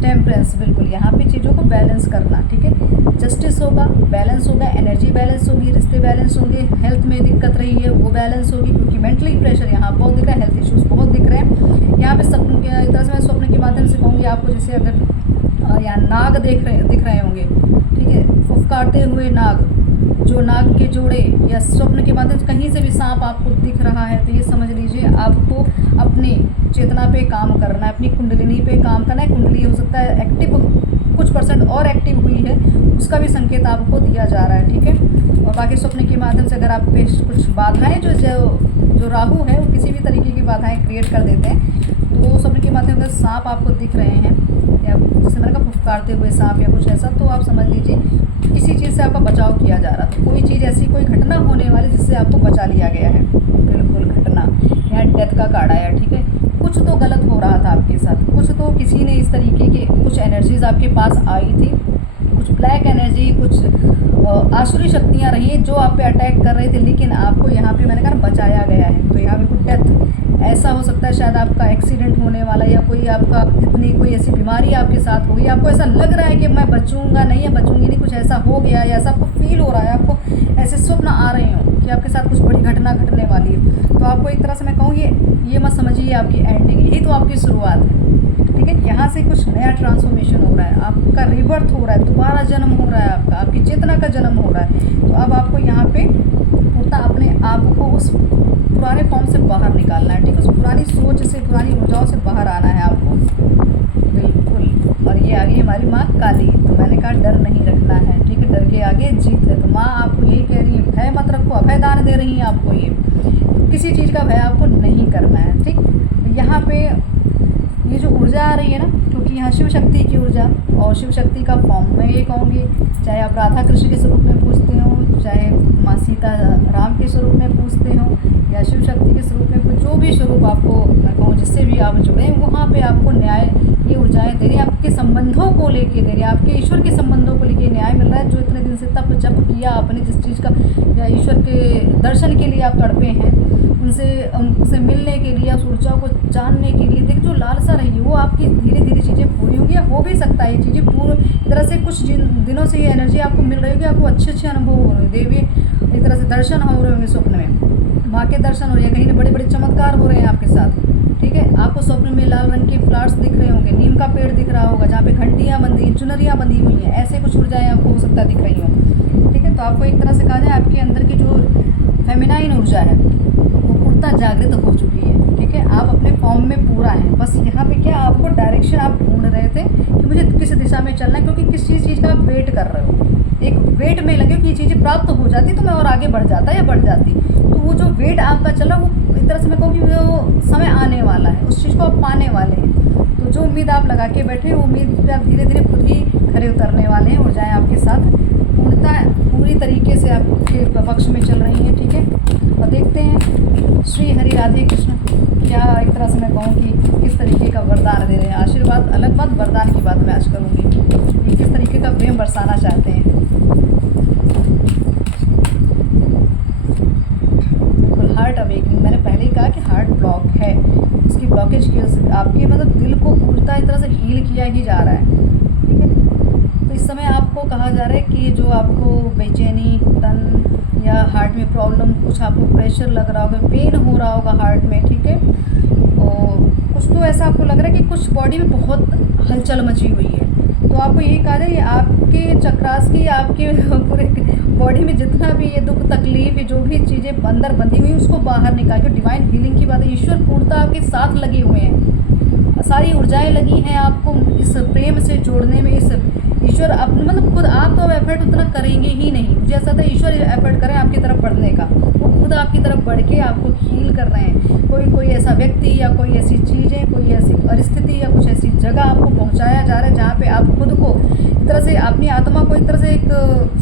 टेम्परेंस, बिल्कुल यहाँ पे चीज़ों को बैलेंस करना, ठीक है। जस्टिस होगा, बैलेंस होगा, एनर्जी बैलेंस होगी, रिश्ते बैलेंस होंगे, हेल्थ में दिक्कत रही है वो बैलेंस होगी, क्योंकि मेंटली प्रेशर यहाँ बहुत दिख रहा है, हेल्थ इश्यूज़ बहुत दिख रहे हैं। यहाँ पे सपन एक तरह से मैं स्वप्न के माध्यम से कहूँगी आपको, जैसे अगर यहाँ नाग दिख रहे होंगे, ठीक है, फुफकारते हुए नाग, जो नाग के जोड़े या स्वप्न के माध्यम से कहीं से भी सांप आपको दिख रहा है तो ये समझ लीजिए आपको अपनी चेतना पे काम करना है, अपनी कुंडलिनी पे काम करना है। कुंडली हो सकता है एक्टिव, कुछ % और एक्टिव हुई है, उसका भी संकेत आपको दिया जा रहा है, ठीक है। और बाकी स्वप्न के माध्यम से अगर आप पे कुछ बाधाएं जो राहु है वो किसी भी तरीके की बाधाएं क्रिएट कर देते हैं, तो स्वप्न के माध्यम से सांप आपको दिख रहे हैं या जैसे मैंने कहा फुफकारते हुए सांप या कुछ ऐसा, तो आप समझ लीजिए किसी चीज़ से आपका बचाव किया जा रहा था। कोई चीज़ ऐसी, कोई घटना होने वाली जिससे आपको बचा लिया गया है। बिल्कुल घटना, यहाँ डेथ का कार्ड आया, ठीक है। कुछ तो गलत हो रहा था आपके साथ, कुछ तो किसी ने इस तरीके के कुछ एनर्जीज आपके पास आई थी, कुछ ब्लैक एनर्जी, कुछ आसुरी शक्तियाँ रही हैं जो आप पे अटैक कर रहे थे, लेकिन आपको यहाँ पे मैंने कहा बचाया गया है। तो यहाँ पे कुछ डेथ ऐसा हो सकता है, शायद आपका एक्सीडेंट होने वाला या कोई आपका इतनी कोई ऐसी बीमारी आपके साथ होगी, आपको ऐसा लग रहा है कि मैं बचूंगा नहीं या बचूंगी नहीं, कुछ ऐसा हो गया या ऐसा आपको फील हो रहा है, आपको ऐसे स्वप्न आ रहे हो कि आपके साथ कुछ बड़ी घटना घटने वाली है। तो आपको एक तरह से मैं कहूँ ये मत समझिए आपकी एंडिंग, यही तो आपकी शुरुआत है, ठीक है। यहाँ से कुछ नया ट्रांसफॉर्मेशन हो रहा है, आपका रिबर्थ हो रहा है, दोबारा जन्म हो रहा है आपका, आपकी चेतना का जन्म हो रहा है। तो अब आपको यहाँ पे पूरा अपने आप को उस पुराने फॉर्म से बाहर निकालना है, ठीक है। उस पुरानी सोच से, पुरानी ऊर्जाओं से बाहर आना है आपको, बिल्कुल। और ये आ गई हमारी माँ काली। तो मैंने कहा डर नहीं रखना है, ठीक है, डर के आगे जीत है। तो माँ आपको यही कह रही है, भय मत रखो, अभय दान दे रही हैं आपको ये, तो किसी चीज़ का भय आपको नहीं करना है, ठीक। यहाँ पे ये जो ऊर्जा आ रही है ना, क्योंकि यहाँ शिव शक्ति की ऊर्जा और शिव शक्ति का फॉर्म, मैं ये कहूँगी चाहे आप राधा कृष्ण के स्वरूप में पूछते हो, चाहे माँ सीता राम के स्वरूप में पूछते हो, या शिव शक्ति के स्वरूप में जो भी स्वरूप आपको मैं कहूँ जिससे भी आप जुड़े, वहाँ पे आपको न्याय ये ऊर्जाएँ दे रही, आपके संबंधों को लेके दे रही, आपके ईश्वर के संबंधों को लेके न्याय मिल रहा है। जो इतने दिन से तप जप किया आपने, जिस चीज़ का या ईश्वर के दर्शन के लिए आप तड़पे हैं, उनसे मिलने के लिए, उस ऊर्जाओं को जानने के लिए, देख जो लालसा रही वो आपकी धीरे धीरे चीज़ें पूरी होंगी। हो भी सकता है ये चीज़ें पूरी तरह से कुछ दिनों से ये एनर्जी आपको मिल रही होगी, आपको अच्छे अच्छे अनुभव हो रहे हैं, देवी एक तरह से दर्शन हो रहे होंगे, स्वप्न में माँ के दर्शन हो रहे हैं, कहीं ना बड़े बड़े चमत्कार हो रहे हैं आपके साथ, ठीक है। आपको स्वप्न में लाल रंग के फ्लावर्स दिख रहे होंगे, नीम का पेड़ दिख रहा होगा जहाँ पे घंटियाँ बंधी, चुनरियाँ बंधी हुई हैं, ऐसे कुछ ऊर्जाएँ आपको हो सकता है दिख रही हों, ठीक है। तो आपको एक तरह से कहा जाए आपके अंदर की जो फेमिनाइन ऊर्जा है वो पूर्णतः जागृत हो चुकी है, ठीक है। आप अपने फॉर्म में पूरा है, बस यहाँ पे क्या आपको डायरेक्शन आप ढूंढ रहे थे कि मुझे किस दिशा में चलना है, क्योंकि किसी चीज़ का आप वेट कर रहे हो, एक वेट में लगे कि ये चीज़ें प्राप्त हो जाती तो मैं और आगे बढ़ जाता या बढ़ जाती। तो वो जो वेट आपका चल रहा है वो एक तरह से मैं कहूँ कि वो समय आने वाला है, उस चीज़ को आप पाने वाले हैं। तो जो उम्मीद आप लगा के बैठे वो उम्मीद पर आप धीरे धीरे खुद ही खरे उतरने वाले हैं, ऊर्जाएँ आपके साथ पूर्णतः पूरी तरीके से आपके पक्ष में चल रही हैं, ठीक है। और देखते हैं श्री हरि राधे कृष्ण क्या एक तरह से मैं कहूँ कि किस तरीके का वरदान दे रहे हैं। आशीर्वाद अलग बात, वरदान की बात मैं आज करूँगी, ये किस तरीके का प्रेम बरसाना चाहते हैं। बिल्कुल हार्ट अवेकनिंग, मैंने पहले ही कहा कि हार्ट ब्लॉक है, उसकी ब्लॉकेज की वजह से आपके मतलब दिल को पूर्णतः एक तरह से हील किया ही जा रहा है, ठीक है। तो इस समय आपको कहा जा रहा है कि जो आपको बेचैनी, घुटन या हार्ट में प्रॉब्लम, कुछ आपको प्रेशर लग रहा होगा, पेन हो रहा होगा हार्ट में, ठीक है। और कुछ तो ऐसा आपको लग रहा है कि कुछ बॉडी में बहुत हलचल मची हुई है, तो आपको यही कहा जाए आपके चक्रास की, आपके पूरे बॉडी में जितना भी ये दुख तकलीफ, जो भी चीज़ें अंदर बंधी हुई उसको बाहर निकाल के डिवाइन हीलिंग की बात है। ईश्वर पूर्णतः आपके साथ लगे हुए हैं, सारी ऊर्जाएं लगी हैं आपको इस प्रेम से जोड़ने में। इस ईश्वर अपने मतलब खुद आप तो अब एफर्ट उतना करेंगे ही नहीं, मुझे ऐसा था ईश्वर एफर्ट करें आपकी तरफ बढ़ने का, वो खुद आपकी तरफ बढ़ के आपको हील कर रहे हैं। कोई ऐसा व्यक्ति या कोई ऐसी चीज़ें, कोई ऐसी परिस्थिति या कुछ ऐसी जगह आपको पहुंचाया जा रहा है जहाँ पे आप खुद को एक तरह से अपनी आत्मा को एक तरह से एक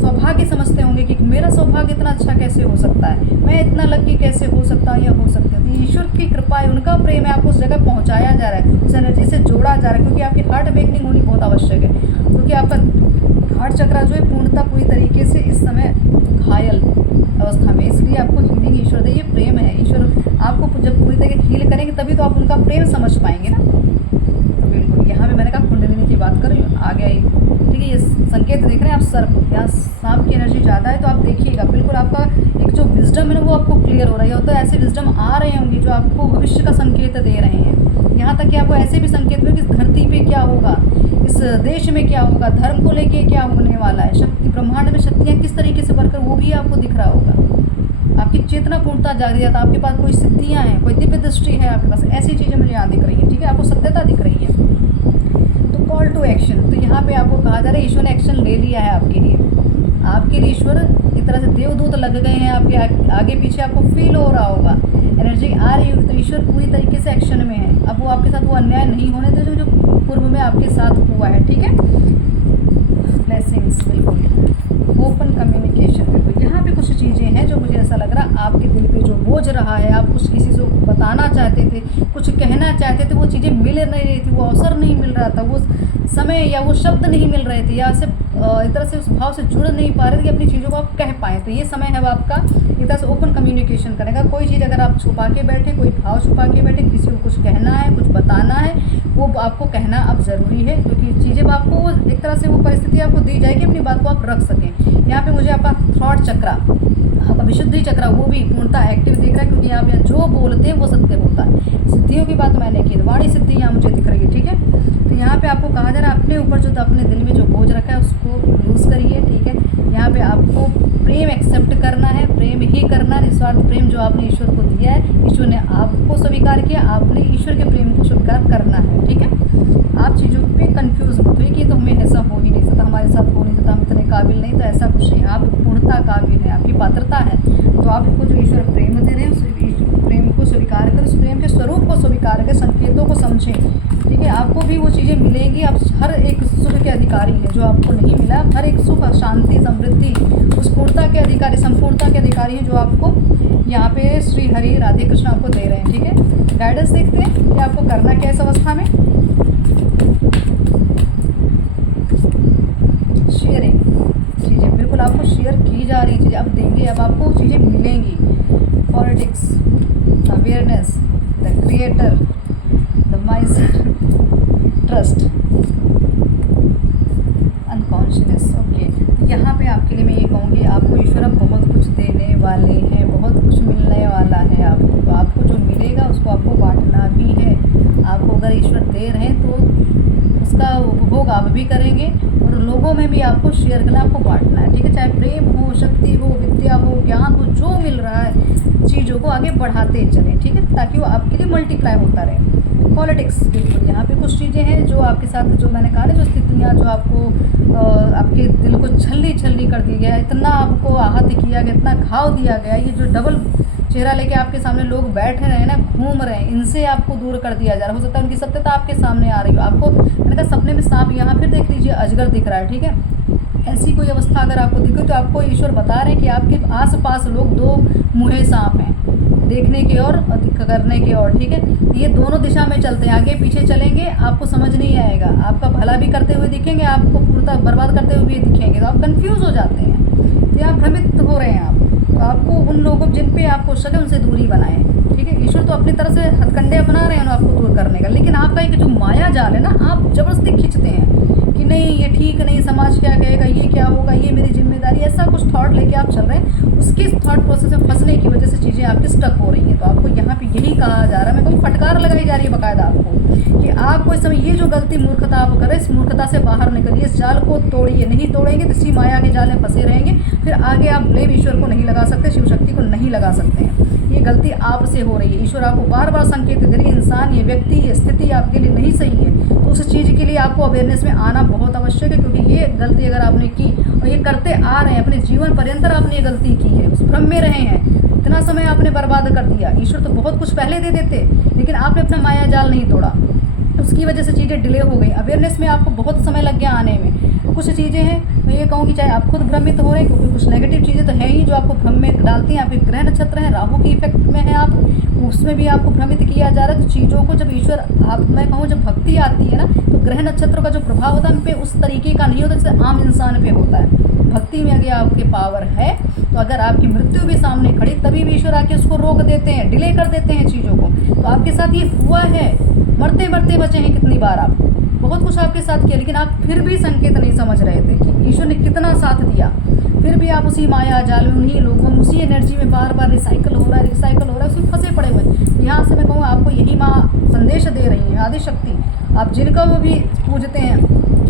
सौभाग्य समझते होंगे कि मेरा सौभाग्य इतना अच्छा कैसे हो सकता है, मैं इतना लकी कैसे हो सकता हूँ या हो सकती हूँ। ईश्वर की कृपा है, उनका प्रेम है, आपको उस जगह पहुँचाया जा रहा है, उस एनर्जी से जोड़ा जा रहा है, क्योंकि आपकी हार्ट अवेकनिंग होनी बहुत आवश्यक है, क्योंकि आपका हार्ट चक्र जो है पूर्णतः पूरी तरीके से इस समय घायल अवस्था में, इसलिए आपको हीलिंग ईश्वर दे, ये प्रेम है। ईश्वर आपको जब पूरी तरीके हील करेंगे तभी तो आप उनका प्रेम समझ पाएंगे ना। तो बिल्कुल यहाँ पे मैंने कहा कुंडलिनी की बात कर रही हूँ, आ गया ही, ठीक है। ये संकेत देख रहे हैं आप, सर्प या सांप की एनर्जी ज़्यादा है, तो आप देखिएगा बिल्कुल आपका एक जो विजडम है ना वो आपको क्लियर हो रही है। तो ऐसे विजडम आ रहे होंगे जो आपको भविष्य का संकेत दे रहे हैं, यहाँ तक कि आपको ऐसे भी संकेत हुए कि इस धरती पे क्या होगा, इस देश में क्या होगा, धर्म को लेके क्या होने वाला है, शक्ति ब्रह्मांड में शक्तियाँ किस तरीके से बढ़कर वो भी दिख रहा होगा, आपकी चेतना पूर्णता जाग रही है, तो आपके पास कोई सिद्धियाँ हैं, कोई दिव्य दृष्टि है आपके पास, ऐसी चीज़ें मुझे यहाँ दिख रही हैं, ठीक है, आपको सत्यता दिख रही है। तो कॉल टू एक्शन, तो यहाँ पे आपको कहा जा रहा है ईश्वर ने एक्शन ले लिया है आपके लिए। आपके लिए ईश्वर एक तरह से देवदूत लग गए हैं आपके आगे पीछे, आपको फील हो रहा होगा, एनर्जी आ रही होगी, तो ईश्वर पूरी तरीके से एक्शन में है। अब वो आपके साथ वो अन्याय नहीं होने दे जो पूर्व में आपके साथ हुआ है, ठीक है। ब्लेसिंग्स, बिल्कुल ओपन कम्युनिकेशन, बिल्कुल यहाँ पे कुछ चीज़ें हैं जो मुझे ऐसा लग रहा है आपके दिल पे जो बोझ रहा है, आप कुछ किसी को बताना चाहते थे, कुछ कहना चाहते थे, वो चीज़ें मिल नहीं रही थी, वो अवसर नहीं मिल रहा था, वो समय या वो शब्द नहीं मिल रहे थे, या सिर्फ एक तरह से उस भाव से जुड़ नहीं पा रहे थे कि अपनी चीज़ों को आप कह पाएँ। तो ये समय है आपका एक तरह से ओपन कम्युनिकेशन करेगा। कोई चीज़ अगर आप छुपा के बैठे, कोई भाव छुपा के बैठे, किसी को कुछ कहना है, कुछ बताना है, वो आपको कहना अब ज़रूरी है, क्योंकि चीज़ें आपको एक तरह से वो परिस्थिति आपको दी जाएगी, अपनी बात को आप रख सकें। यहाँ पे मुझे आपका थॉट चक्रा, आपका विशुद्धि चक्रा, वो भी पूर्णतः एक्टिव दिख रहा है, क्योंकि यहाँ पे जो बोलते हैं वो सत्य होता है। सिद्धियों की बात मैंने की, वाणी सिद्धि यहाँ मुझे दिख रही है, ठीक है। तो यहाँ पे आपको कहा जा रहा है अपने ऊपर जो अपने दिल में जो बोझ रखा है उसको लूज़ करिए, ठीक है। यहाँ पे आपको प्रेम एक्सेप्ट करना है, प्रेम ही करना, निस्वार्थ प्रेम जो आपने ईश्वर को दिया है, ईश्वर ने आपको स्वीकार किया, आपने ईश्वर के प्रेम को स्वीकार करना है, ठीक है। आप चीज़ों पे कंफ्यूज मत होइए कि तो हमें ऐसा हो ही नहीं सकता, हमारे साथ हो नहीं सकता, हम इतने काबिल नहीं, तो ऐसा कुछ नहीं, आप पूर्णता काबिल है, आपकी पात्रता है। तो आप इसको जो ईश्वर प्रेम दे रहे हैं उस प्रेम को स्वीकार कर, उस प्रेम के स्वरूप को स्वीकार कर, संकेतों को समझें, ठीक है। आपको भी वो चीज़ें मिलेंगी, आप हर एक सुख के अधिकारी हैं, जो आपको नहीं मिला, हर एक सुख, शांति, समृद्धि, उस पूर्णता के अधिकारी, संपूर्णता के अधिकारी हैं, जो आपको यहाँ पे श्री हरि राधे कृष्ण आपको दे रहे हैं, ठीक है। गाइडेंस देखते हैं कि आपको करना क्या है इस अवस्था में। शेयरिंग चीज़ें, बिल्कुल आपको शेयर की जा रही चीज़ें अब देंगे, अब आपको चीज़ें मिलेंगी। Politics, awareness, the creator, the माइजर, trust, unconscious, okay. यहाँ पे आपके लिए मैं ये कहूँगी, आपको ईश्वर अब बहुत कुछ देने वाले हैं, बहुत कुछ मिलने वाला है आपको, तो आपको जो मिलेगा उसको आपको बांटना भी है। आपको अगर ईश्वर दे रहे हैं तो उसका उपभोग आप भी करेंगे, और लोगों में भी आपको शेयर करना, आपको बांटना है, ठीक है। चाहे प्रेम हो, शक्ति हो, विद्या हो, ज्ञान हो, जो मिल रहा है चीज़ों को आगे बढ़ाते चलें, ठीक है, ताकि वो आपके लिए मल्टीप्लाई होता रहे। पॉलिटिक्स, बिल्कुल यहाँ पे कुछ चीज़ें हैं जो आपके साथ, जो मैंने कहा ना, जो स्थितियाँ जो आपको आपके दिल को छल्ली छल्ली कर दी गया, इतना आपको आहत किया गया, इतना घाव दिया गया, ये जो डबल चेहरा लेके आपके सामने लोग बैठे रहे हैं ना, घूम रहे हैं, इनसे आपको दूर कर दिया जा रहा है। हो सकता है उनकी सत्यता आपके सामने आ रही हो, आपको मैंने कहा सपने में सांप, यहाँ फिर देख लीजिए अजगर दिख रहा है, ठीक है। ऐसी कोई अवस्था अगर आपको दिखे तो आपको ईश्वर बता रहे हैं कि आपके आसपास लोग दो मुँहे सांप हैं, देखने की और करने की और, ठीक है। ये दोनों दिशा में चलते हैं, आगे पीछे चलेंगे, आपको समझ नहीं आएगा, आपका भला भी करते हुए दिखेंगे, आपको पूर्णतः बर्बाद करते हुए भी दिखेंगे, तो आप कंफ्यूज हो जाते हैं, तो आप भ्रमित हो रहे हैं आप। तो आपको उन लोगों जिन पे आपको शक है उनसे दूरी बनाएं, ठीक है। ईश्वर तो अपनी तरफ से हथकंडे अपना रहे हैं आपको दूर करने का, लेकिन आपका एक जो माया जाल है ना, आप जबरदस्ती खींचते हैं कि नहीं ये ठीक नहीं, समाज क्या कहेगा, ये क्या होगा, ये मेरी जिम्मेदारी, ऐसा कुछ थॉट लेके आप चल रहे हैं, उसके थॉट प्रोसेस में फंसने की वजह से चीज़ें आपकी स्टक हो रही हैं। तो आपको यहाँ पे यही कहा जा रहा है, मैं कहूँ फटकार लगाई जा रही है बाकायदा आपको, कि आपको इस समय ये जो गलती मूर्खता आप करें, इस मूर्खता से बाहर निकलिए, इस जाल को तोड़िए, नहीं तोड़ेंगे तो इसी माया के जाल में फंसे रहेंगे, फिर आगे आप ब्लेम ईश्वर को नहीं लगा सकते, शिव शक्ति को नहीं लगा सकते हैं। ये गलती आपसे हो रही है, ईश्वर आपको बार बार संकेत दे रही है, इंसान, ये व्यक्ति, ये स्थिति आपके लिए नहीं सही है, तो उस चीज़ के लिए आपको अवेयरनेस में आना बहुत आवश्यक है, क्योंकि ये गलती अगर आपने की और ये करते आ रहे हैं, अपने जीवन पर्यंत आपने ये गलती की है, उस भ्रम में रहे हैं, इतना समय आपने बर्बाद कर दिया। ईश्वर तो बहुत कुछ पहले दे देते, लेकिन आपने अपना माया जाल नहीं तोड़ा, उसकी वजह से चीज़ें डिले हो गई। अवेयरनेस में आपको बहुत समय लग गया आने में। कुछ चीज़ें हैं, मैं ये कहूँ कि चाहे आप खुद भ्रमित हो रहे हैं, क्योंकि कुछ नेगेटिव चीज़ें तो हैं ही जो आपको भ्रम में डालती हैं। आपके ग्रह नक्षत्र हैं, राहु की इफेक्ट में है आप, उसमें भी आपको भ्रमित किया जा रहा है। तो चीज़ों को जब ईश्वर, आप मैं कहूँ जब भक्ति आती है ना, तो ग्रह नक्षत्रों का जो प्रभाव होता है उन पर उस तरीके का नहीं होता जैसे आम इंसान पे होता है। भक्ति में अगर आपके पावर है, तो अगर आपकी मृत्यु भी सामने खड़ी, तभी भी ईश्वर आके उसको रोक देते हैं, डिले कर देते हैं चीज़ों को। तो आपके साथ ये हुआ है, मरते मरते बचे हैं कितनी बार आप, बहुत कुछ आपके साथ किया, लेकिन आप फिर भी संकेत नहीं समझ रहे थे कि ईश्वर ने कितना साथ दिया, फिर भी आप उसी माया जाल में, उन्हीं लोगों में, उसी एनर्जी में बार बार रिसाइकल हो रहा है, उसमें फंसे पड़े हुए। यहाँ से मैं कहूँ आपको यही माँ संदेश दे रही है, आदि शक्ति, आप जिनका वो भी पूजते हैं,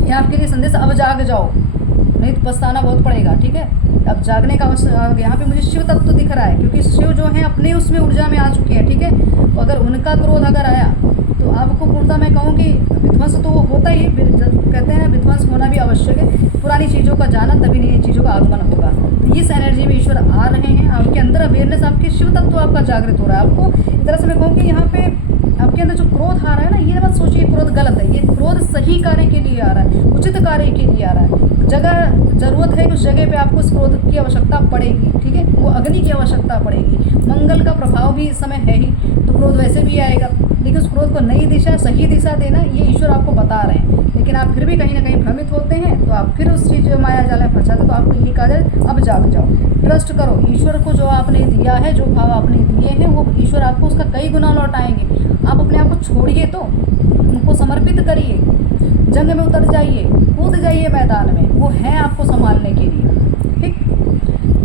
ये आपके लिए संदेश, अब जाग जाओ, नहीं तो पछताना बहुत पड़ेगा, ठीक है। अब जागने का अवसर यहाँ पे मुझे शिव तत्व दिख रहा है, क्योंकि शिव जो है अपने उसमें ऊर्जा में आ चुके हैं, ठीक है। तो अगर उनका क्रोध अगर आया तो आपको पूर्णतः मैं कहूँ कि विध्वंस तो होता ही, कहते हैं विध्वंस होना भी आवश्यक है। पुरानी चीज़ों का जाना तभी नई चीज़ों का आगमन होगा। तो इस एनर्जी में ईश्वर आ रहे हैं, आपके अंदर अवेयरनेस, आपके शिव तत्व आपका जागृत हो रहा है। आपको इस तरह से मैं कहूँ कि यहाँ पे आपके अंदर जो क्रोध आ रहा है ना, ये मत सोचिए क्रोध गलत है, ये क्रोध सही कार्य के लिए आ रहा है, उचित कार्य के लिए आ रहा है। जगह ज़रूरत है कि उस जगह पे आपको उस क्रोध की आवश्यकता पड़ेगी, ठीक है, वो अग्नि की आवश्यकता पड़ेगी। मंगल का प्रभाव भी इस समय है ही, तो क्रोध वैसे भी आएगा, लेकिन उस क्रोध को नई दिशा, सही दिशा देना, ये ईश्वर आपको बता रहे हैं। लेकिन आप फिर भी कहीं ना कहीं भ्रमित होते हैं, तो आप फिर उस चीज़ माया जाल में फंसाते, तो आपको ये कहा जाए अब जाग जाओ, ट्रस्ट करो ईश्वर को। जो आपने दिया है, जो भाव आपने दिए हैं, वो ईश्वर आपको उसका कई गुना लौटाएंगे। आप अपने आप को छोड़िए, तो उनको समर्पित करिए, जंग में उतर जाइए, कूद जाइए मैदान में, वो है आपको संभालने के लिए, ठीक।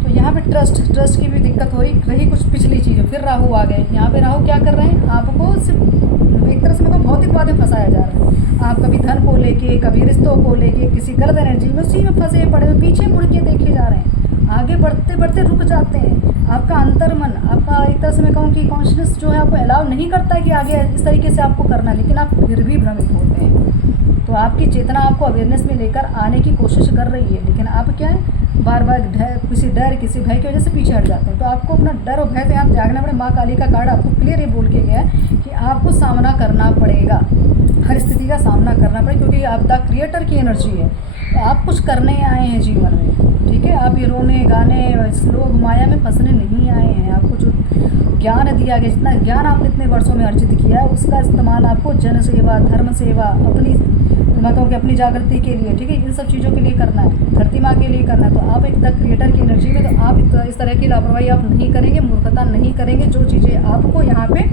तो यहाँ पे ट्रस्ट की भी दिक्कत हो रही कुछ पिछली चीज़ें, फिर राहु आ गए। यहाँ पे राहु क्या कर रहे हैं, आपको सिर्फ एक तरह से मतलब भौतिक बातें फंसाया जा रहा है। आप कभी धन को लेके, कभी रिश्तों को लेके, किसी गलत एनर्जी में उसी में फंसे पड़े हुए, पीछे मुड़ के देखे जा रहे हैं, आगे बढ़ते बढ़ते रुक जाते हैं। आपका अंतर्मन, आपका एक तरह से मैं कहूँ कि कॉन्शियस जो है आपको अलाउ नहीं करता है कि आगे इस तरीके से आपको करना, लेकिन आप फिर भी भ्रमित होते हैं। तो आपकी चेतना आपको अवेयरनेस में लेकर आने की कोशिश कर रही है, लेकिन आप क्या है, बार बार किसी डर, किसी भय की वजह से पीछे हट जाते हैं। तो आपको अपना डर और भय तो यहाँ त्यागना पड़े। माँ काली का कार्ड आपको क्लियर ये बोल के गया है कि आपको सामना करना पड़ेगा, हर स्थिति का सामना करना पड़ेगा, क्योंकि आप द क्रिएटर की एनर्जी है। तो आप कुछ करने आए हैं जीवन में, ठीक है। आप ये रोने गाने इस लोभ माया में फंसने नहीं आए हैं। आपको जो ज्ञान दिया गया, जितना ज्ञान आपने इतने वर्षों में अर्जित किया है, उसका इस्तेमाल आपको जन सेवा, धर्म सेवा, अपनी मैं कहूँ कि अपनी जागृति के लिए, ठीक है, इन सब चीज़ों के लिए करना है, धरती माँ के लिए करना है। तो आप एक द क्रिएटर की एनर्जी में, तो आप इस तरह की लापरवाही आप नहीं करेंगे, मूर्खता नहीं करेंगे। जो चीज़ें आपको यहाँ पे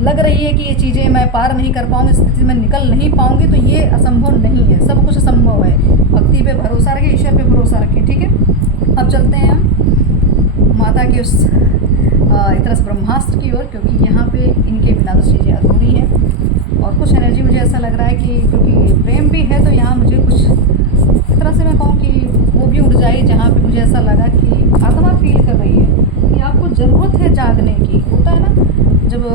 लग रही है कि ये चीज़ें मैं पार नहीं कर पाऊँगी, स्थिति में निकल नहीं पाऊँगी, तो ये असंभव नहीं है, सब कुछ संभव है। भक्ति पे भरोसा रखें, ईश्वर पे भरोसा रखें, ठीक है। अब चलते हैं हम माता की उस एक तरह से ब्रह्मास्त्र की ओर, क्योंकि यहाँ पे इनके बिना तो चीज़ें अधूरी हैं। और कुछ एनर्जी मुझे ऐसा लग रहा है कि क्योंकि प्रेम भी है, तो यहाँ मुझे कुछ इस तरह से मैं कहूँ कि वो भी उड़ जाए, जहाँ पे मुझे ऐसा लगा कि आत्मा फील कर रही है कि आपको ज़रूरत है जागने की। होता है ना, जब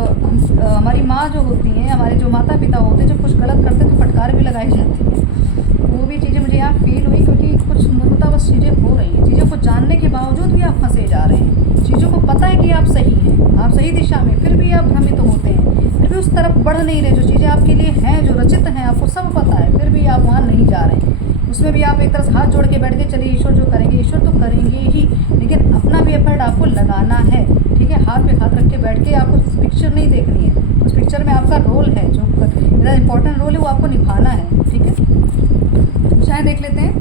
हमारी माँ जो होती हैं, हमारे जो माता पिता होते हैं, जब कुछ गलत करते हैं तो फटकार भी लगाई जाती है। वो भी चीज़ें मुझे यहाँ फील हुई, क्योंकि कुछ मूर्खतावश चीज़ें हो रही हैं। चीज़ों को जानने के बावजूद भी आप फंसे जा रहे हैं, चीज़ों को पता है कि आप सही हैं, आप सही दिशा में, फिर भी आप भ्रमित होते हैं, फिर भी उस तरफ बढ़ नहीं रहे। जो चीज़ें आपके लिए हैं, जो रचित हैं, आपको सब पता है, फिर भी आप वहाँ नहीं जा रहे हैं। उसमें भी आप एक तरह से हाथ जोड़ के बैठ के चलिए, ईश्वर जो करेंगे, ईश्वर तो करेंगे ही, लेकिन अपना भी एफर्ट आपको लगाना है, ठीक है। हाथ पे हाथ रख के बैठ के आपको पिक्चर नहीं देखनी है, उस पिक्चर में आपका रोल है, जो मेरा इंपॉर्टेंट रोल है, वो आपको निभाना है, ठीक है। चाहे देख लेते हैं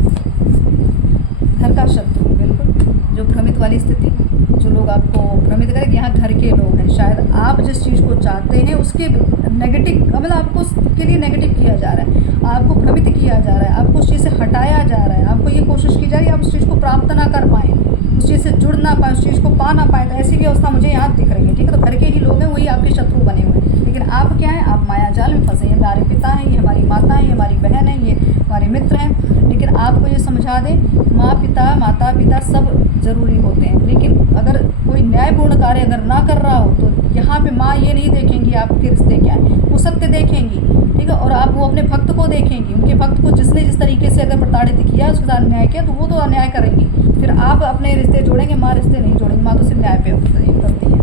घर का शत्रु, बिल्कुल जो भ्रमित वाली स्थिति, जो लोग आपको भ्रमित करें, यहाँ घर के लोग हैं। शायद आप जिस चीज़ को चाहते हैं उसके नेगेटिव, मतलब आपको उसके लिए नेगेटिव किया जा रहा है, आपको भ्रमित किया जा रहा है, आपको उस चीज़ से हटाया जा रहा है, आपको ये कोशिश की जा रही है आप उस चीज़ को प्राप्त ना कर पाएँ, उस चीज़ से जुड़ ना पाए, उस चीज़ को पा ना पाए। तो ऐसी भी अवस्था मुझे यहाँ दिख रही है, ठीक है। तो घर के ही लोग हैं, वही आपके शत्रु बने हुए हैं, लेकिन आप क्या हैं, आप माया जाल में फंसे हैं। हमारे पिता हैं, ये हमारी माता हैं, ये हमारी बहन है, ये हमारे मित्र हैं। लेकिन आपको ये समझा दें, माता पिता सब ज़रूरी होते हैं, लेकिन अगर कोई न्यायपूर्ण कार्य अगर ना कर रहा हो, तो यहाँ पे माँ ये नहीं देखेंगी आपके रिश्ते क्या है, वो सत्य देखेंगी, ठीक है। और आप वो अपने भक्त को देखेंगी, उनके भक्त को जिसने जिस तरीके से अगर प्रताड़ित किया, उसके साथ अन्याय किया, तो वो तो अन्याय करेंगी। फिर आप अपने रिश्ते जोड़ेंगे, माँ रिश्ते नहीं जोड़ेंगी। माँ तो सिर्फ न्याय पे करती है,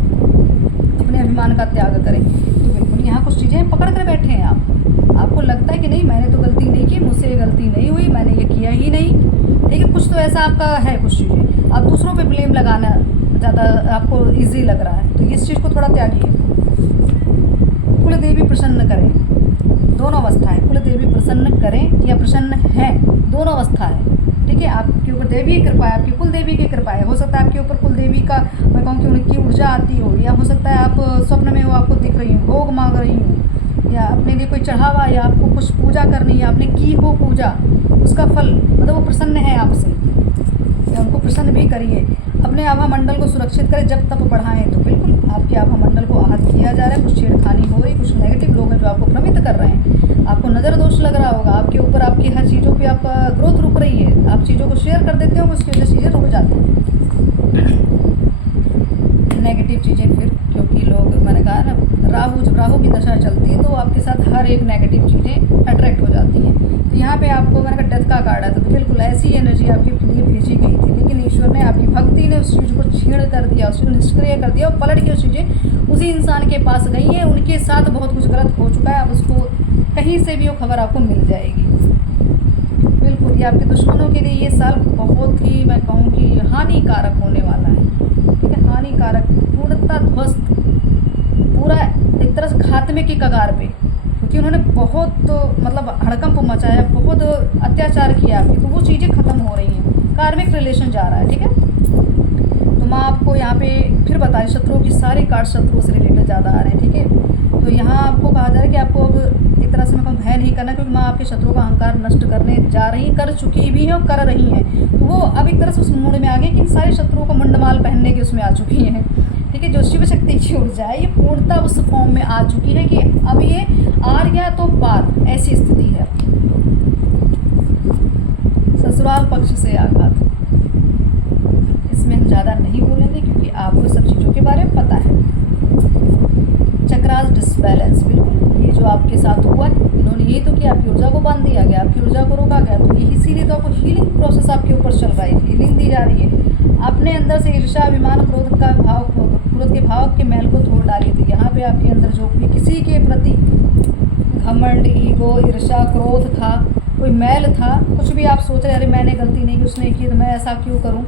अपने अभिमान का त्याग करें। तो बिल्कुल यहाँ कुछ चीज़ें पकड़ कर बैठे हैं आप, आपको लगता है कि नहीं मैंने तो गलती नहीं की, मुझसे ये गलती नहीं हुई, मैंने ये किया ही नहीं, लेकिन कुछ तो ऐसा आपका है, कुछ चीज़ें आप दूसरों पे ब्लेम लगाना ज़्यादा आपको इजी लग रहा है। तो इस चीज़ को थोड़ा त्यागिए। कुल देवी प्रसन्न करें, दोनों अवस्था है, कुल देवी प्रसन्न करें या प्रसन्न है, दोनों अवस्था है, ठीक है। आपके ऊपर देवी की कृपा है, आपकी कुल देवी की कृपा है। हो सकता है आपके ऊपर कुल देवी का मैं कहूँ कि उनकी ऊर्जा आती हो, या हो सकता है आप स्वप्न में वो आपको दिख रही हो, भोग मांग रही हो, या अपने लिए कोई चढ़ावा, या आपको कुछ पूजा करनी है, आपने की हो पूजा, उसका फल मतलब वो प्रसन्न है आपसे, या उनको प्रसन्न भी करिए। अपने आभा मंडल को सुरक्षित करें, जब तप बढ़ाएं। तो बिल्कुल आपके आभामंडल को आहत किया जा रहा है, कुछ छेड़खानी हो रही, कुछ नेगेटिव लोग हैं जो आपको भ्रमित कर रहे हैं, आपको नज़र दोष लग रहा होगा, आपके ऊपर आपकी हर चीज़ों पे आपका ग्रोथ रुक रही है, आप चीज़ों को शेयर कर देते हो, उसकी वजह से चीज़ें रुक जाती हैं नेगेटिव चीज़ें। फिर क्योंकि लोग, मैंने कहा ना, जब राहु की दशा चलती है तो आपके साथ हर एक नेगेटिव चीज़ें अट्रैक्ट हो जाती हैं। तो यहाँ पे आपको, मैंने कहा, डेथ का कार्ड है, तो बिल्कुल ऐसी एनर्जी आपके लिए भेजी गई थी, लेकिन ईश्वर ने, आपकी भक्ति ने उस चीज़ को छीण कर दिया, उस चीज़ को निष्क्रिय कर दिया और पलट के उस चीज़ें उसी इंसान के पास गई हैं, उनके साथ बहुत कुछ गलत हो चुका है। अब उसको कहीं से भी वो खबर आपको मिल जाएगी। बिल्कुल, ये आपके दुश्मनों के लिए ये साल बहुत ही, मैं कहूँ कि हानिकारक होने वाला है। ठीक है, हानिकारक, पूर्णतः ध्वस्त, पूरा एक तरह से खात्मे की कगार पे, क्योंकि उन्होंने बहुत मतलब हड़कंप मचाया, बहुत अत्याचार किया आपकी, तो वो चीज़ें ख़त्म हो रही हैं, कार्मिक रिलेशन जा रहा है। ठीक है, तो मैं आपको यहाँ पे फिर बताएं, शत्रुओं की सारी कार्ड शत्रुओं से रिलेटेड ज़्यादा आ रहे हैं। ठीक है, तो यहाँ आपको कहा जा रहा है कि आपको अब एक तरह से मैं कहूँ भय नहीं करना, क्योंकि माँ आपके शत्रुओं का अहंकार नष्ट करने जा रही, कर चुकी भी हैं और कर रही हैं। तो वो अब एक तरह से उस मूड में आ गए कि सारे शत्रुओं को मुंडमाल पहनने की उसमें आ चुकी हैं। ठीक है, जो शिव शक्ति की ऊर्जा है ये पूर्णतः उस फॉर्म में आ चुकी है कि अब ये आर गया तो पार, ऐसी स्थिति है। ससुराल पक्ष से आघात, इसमें हम ज़्यादा नहीं बोलेंगे क्योंकि आपको सब चीज़ों के बारे में पता है। चक्रास डिसबैलेंस, बिल्कुल ये जो आपके साथ हुआ है, इन्होंने यही तो किया, आपकी ऊर्जा को बांध दिया गया, आपकी ऊर्जा को रोका गया, तो यही इसीलिए तो आपको हीलिंग प्रोसेस आपके ऊपर चल रहा है, हीलिंग दी जा रही है। अपने अंदर से ईर्ष्या, अभिमान, क्रोध का भाव, क्रोध के भाव के मैल को धो डाली थी। यहाँ पे आपके अंदर जो भी किसी के प्रति घमंड, ईगो, ईर्ष्या, क्रोध था, कोई मैल था, कुछ भी आप सोच रहे, अरे मैंने गलती नहीं की, उसने की तो मैं ऐसा क्यों करूं,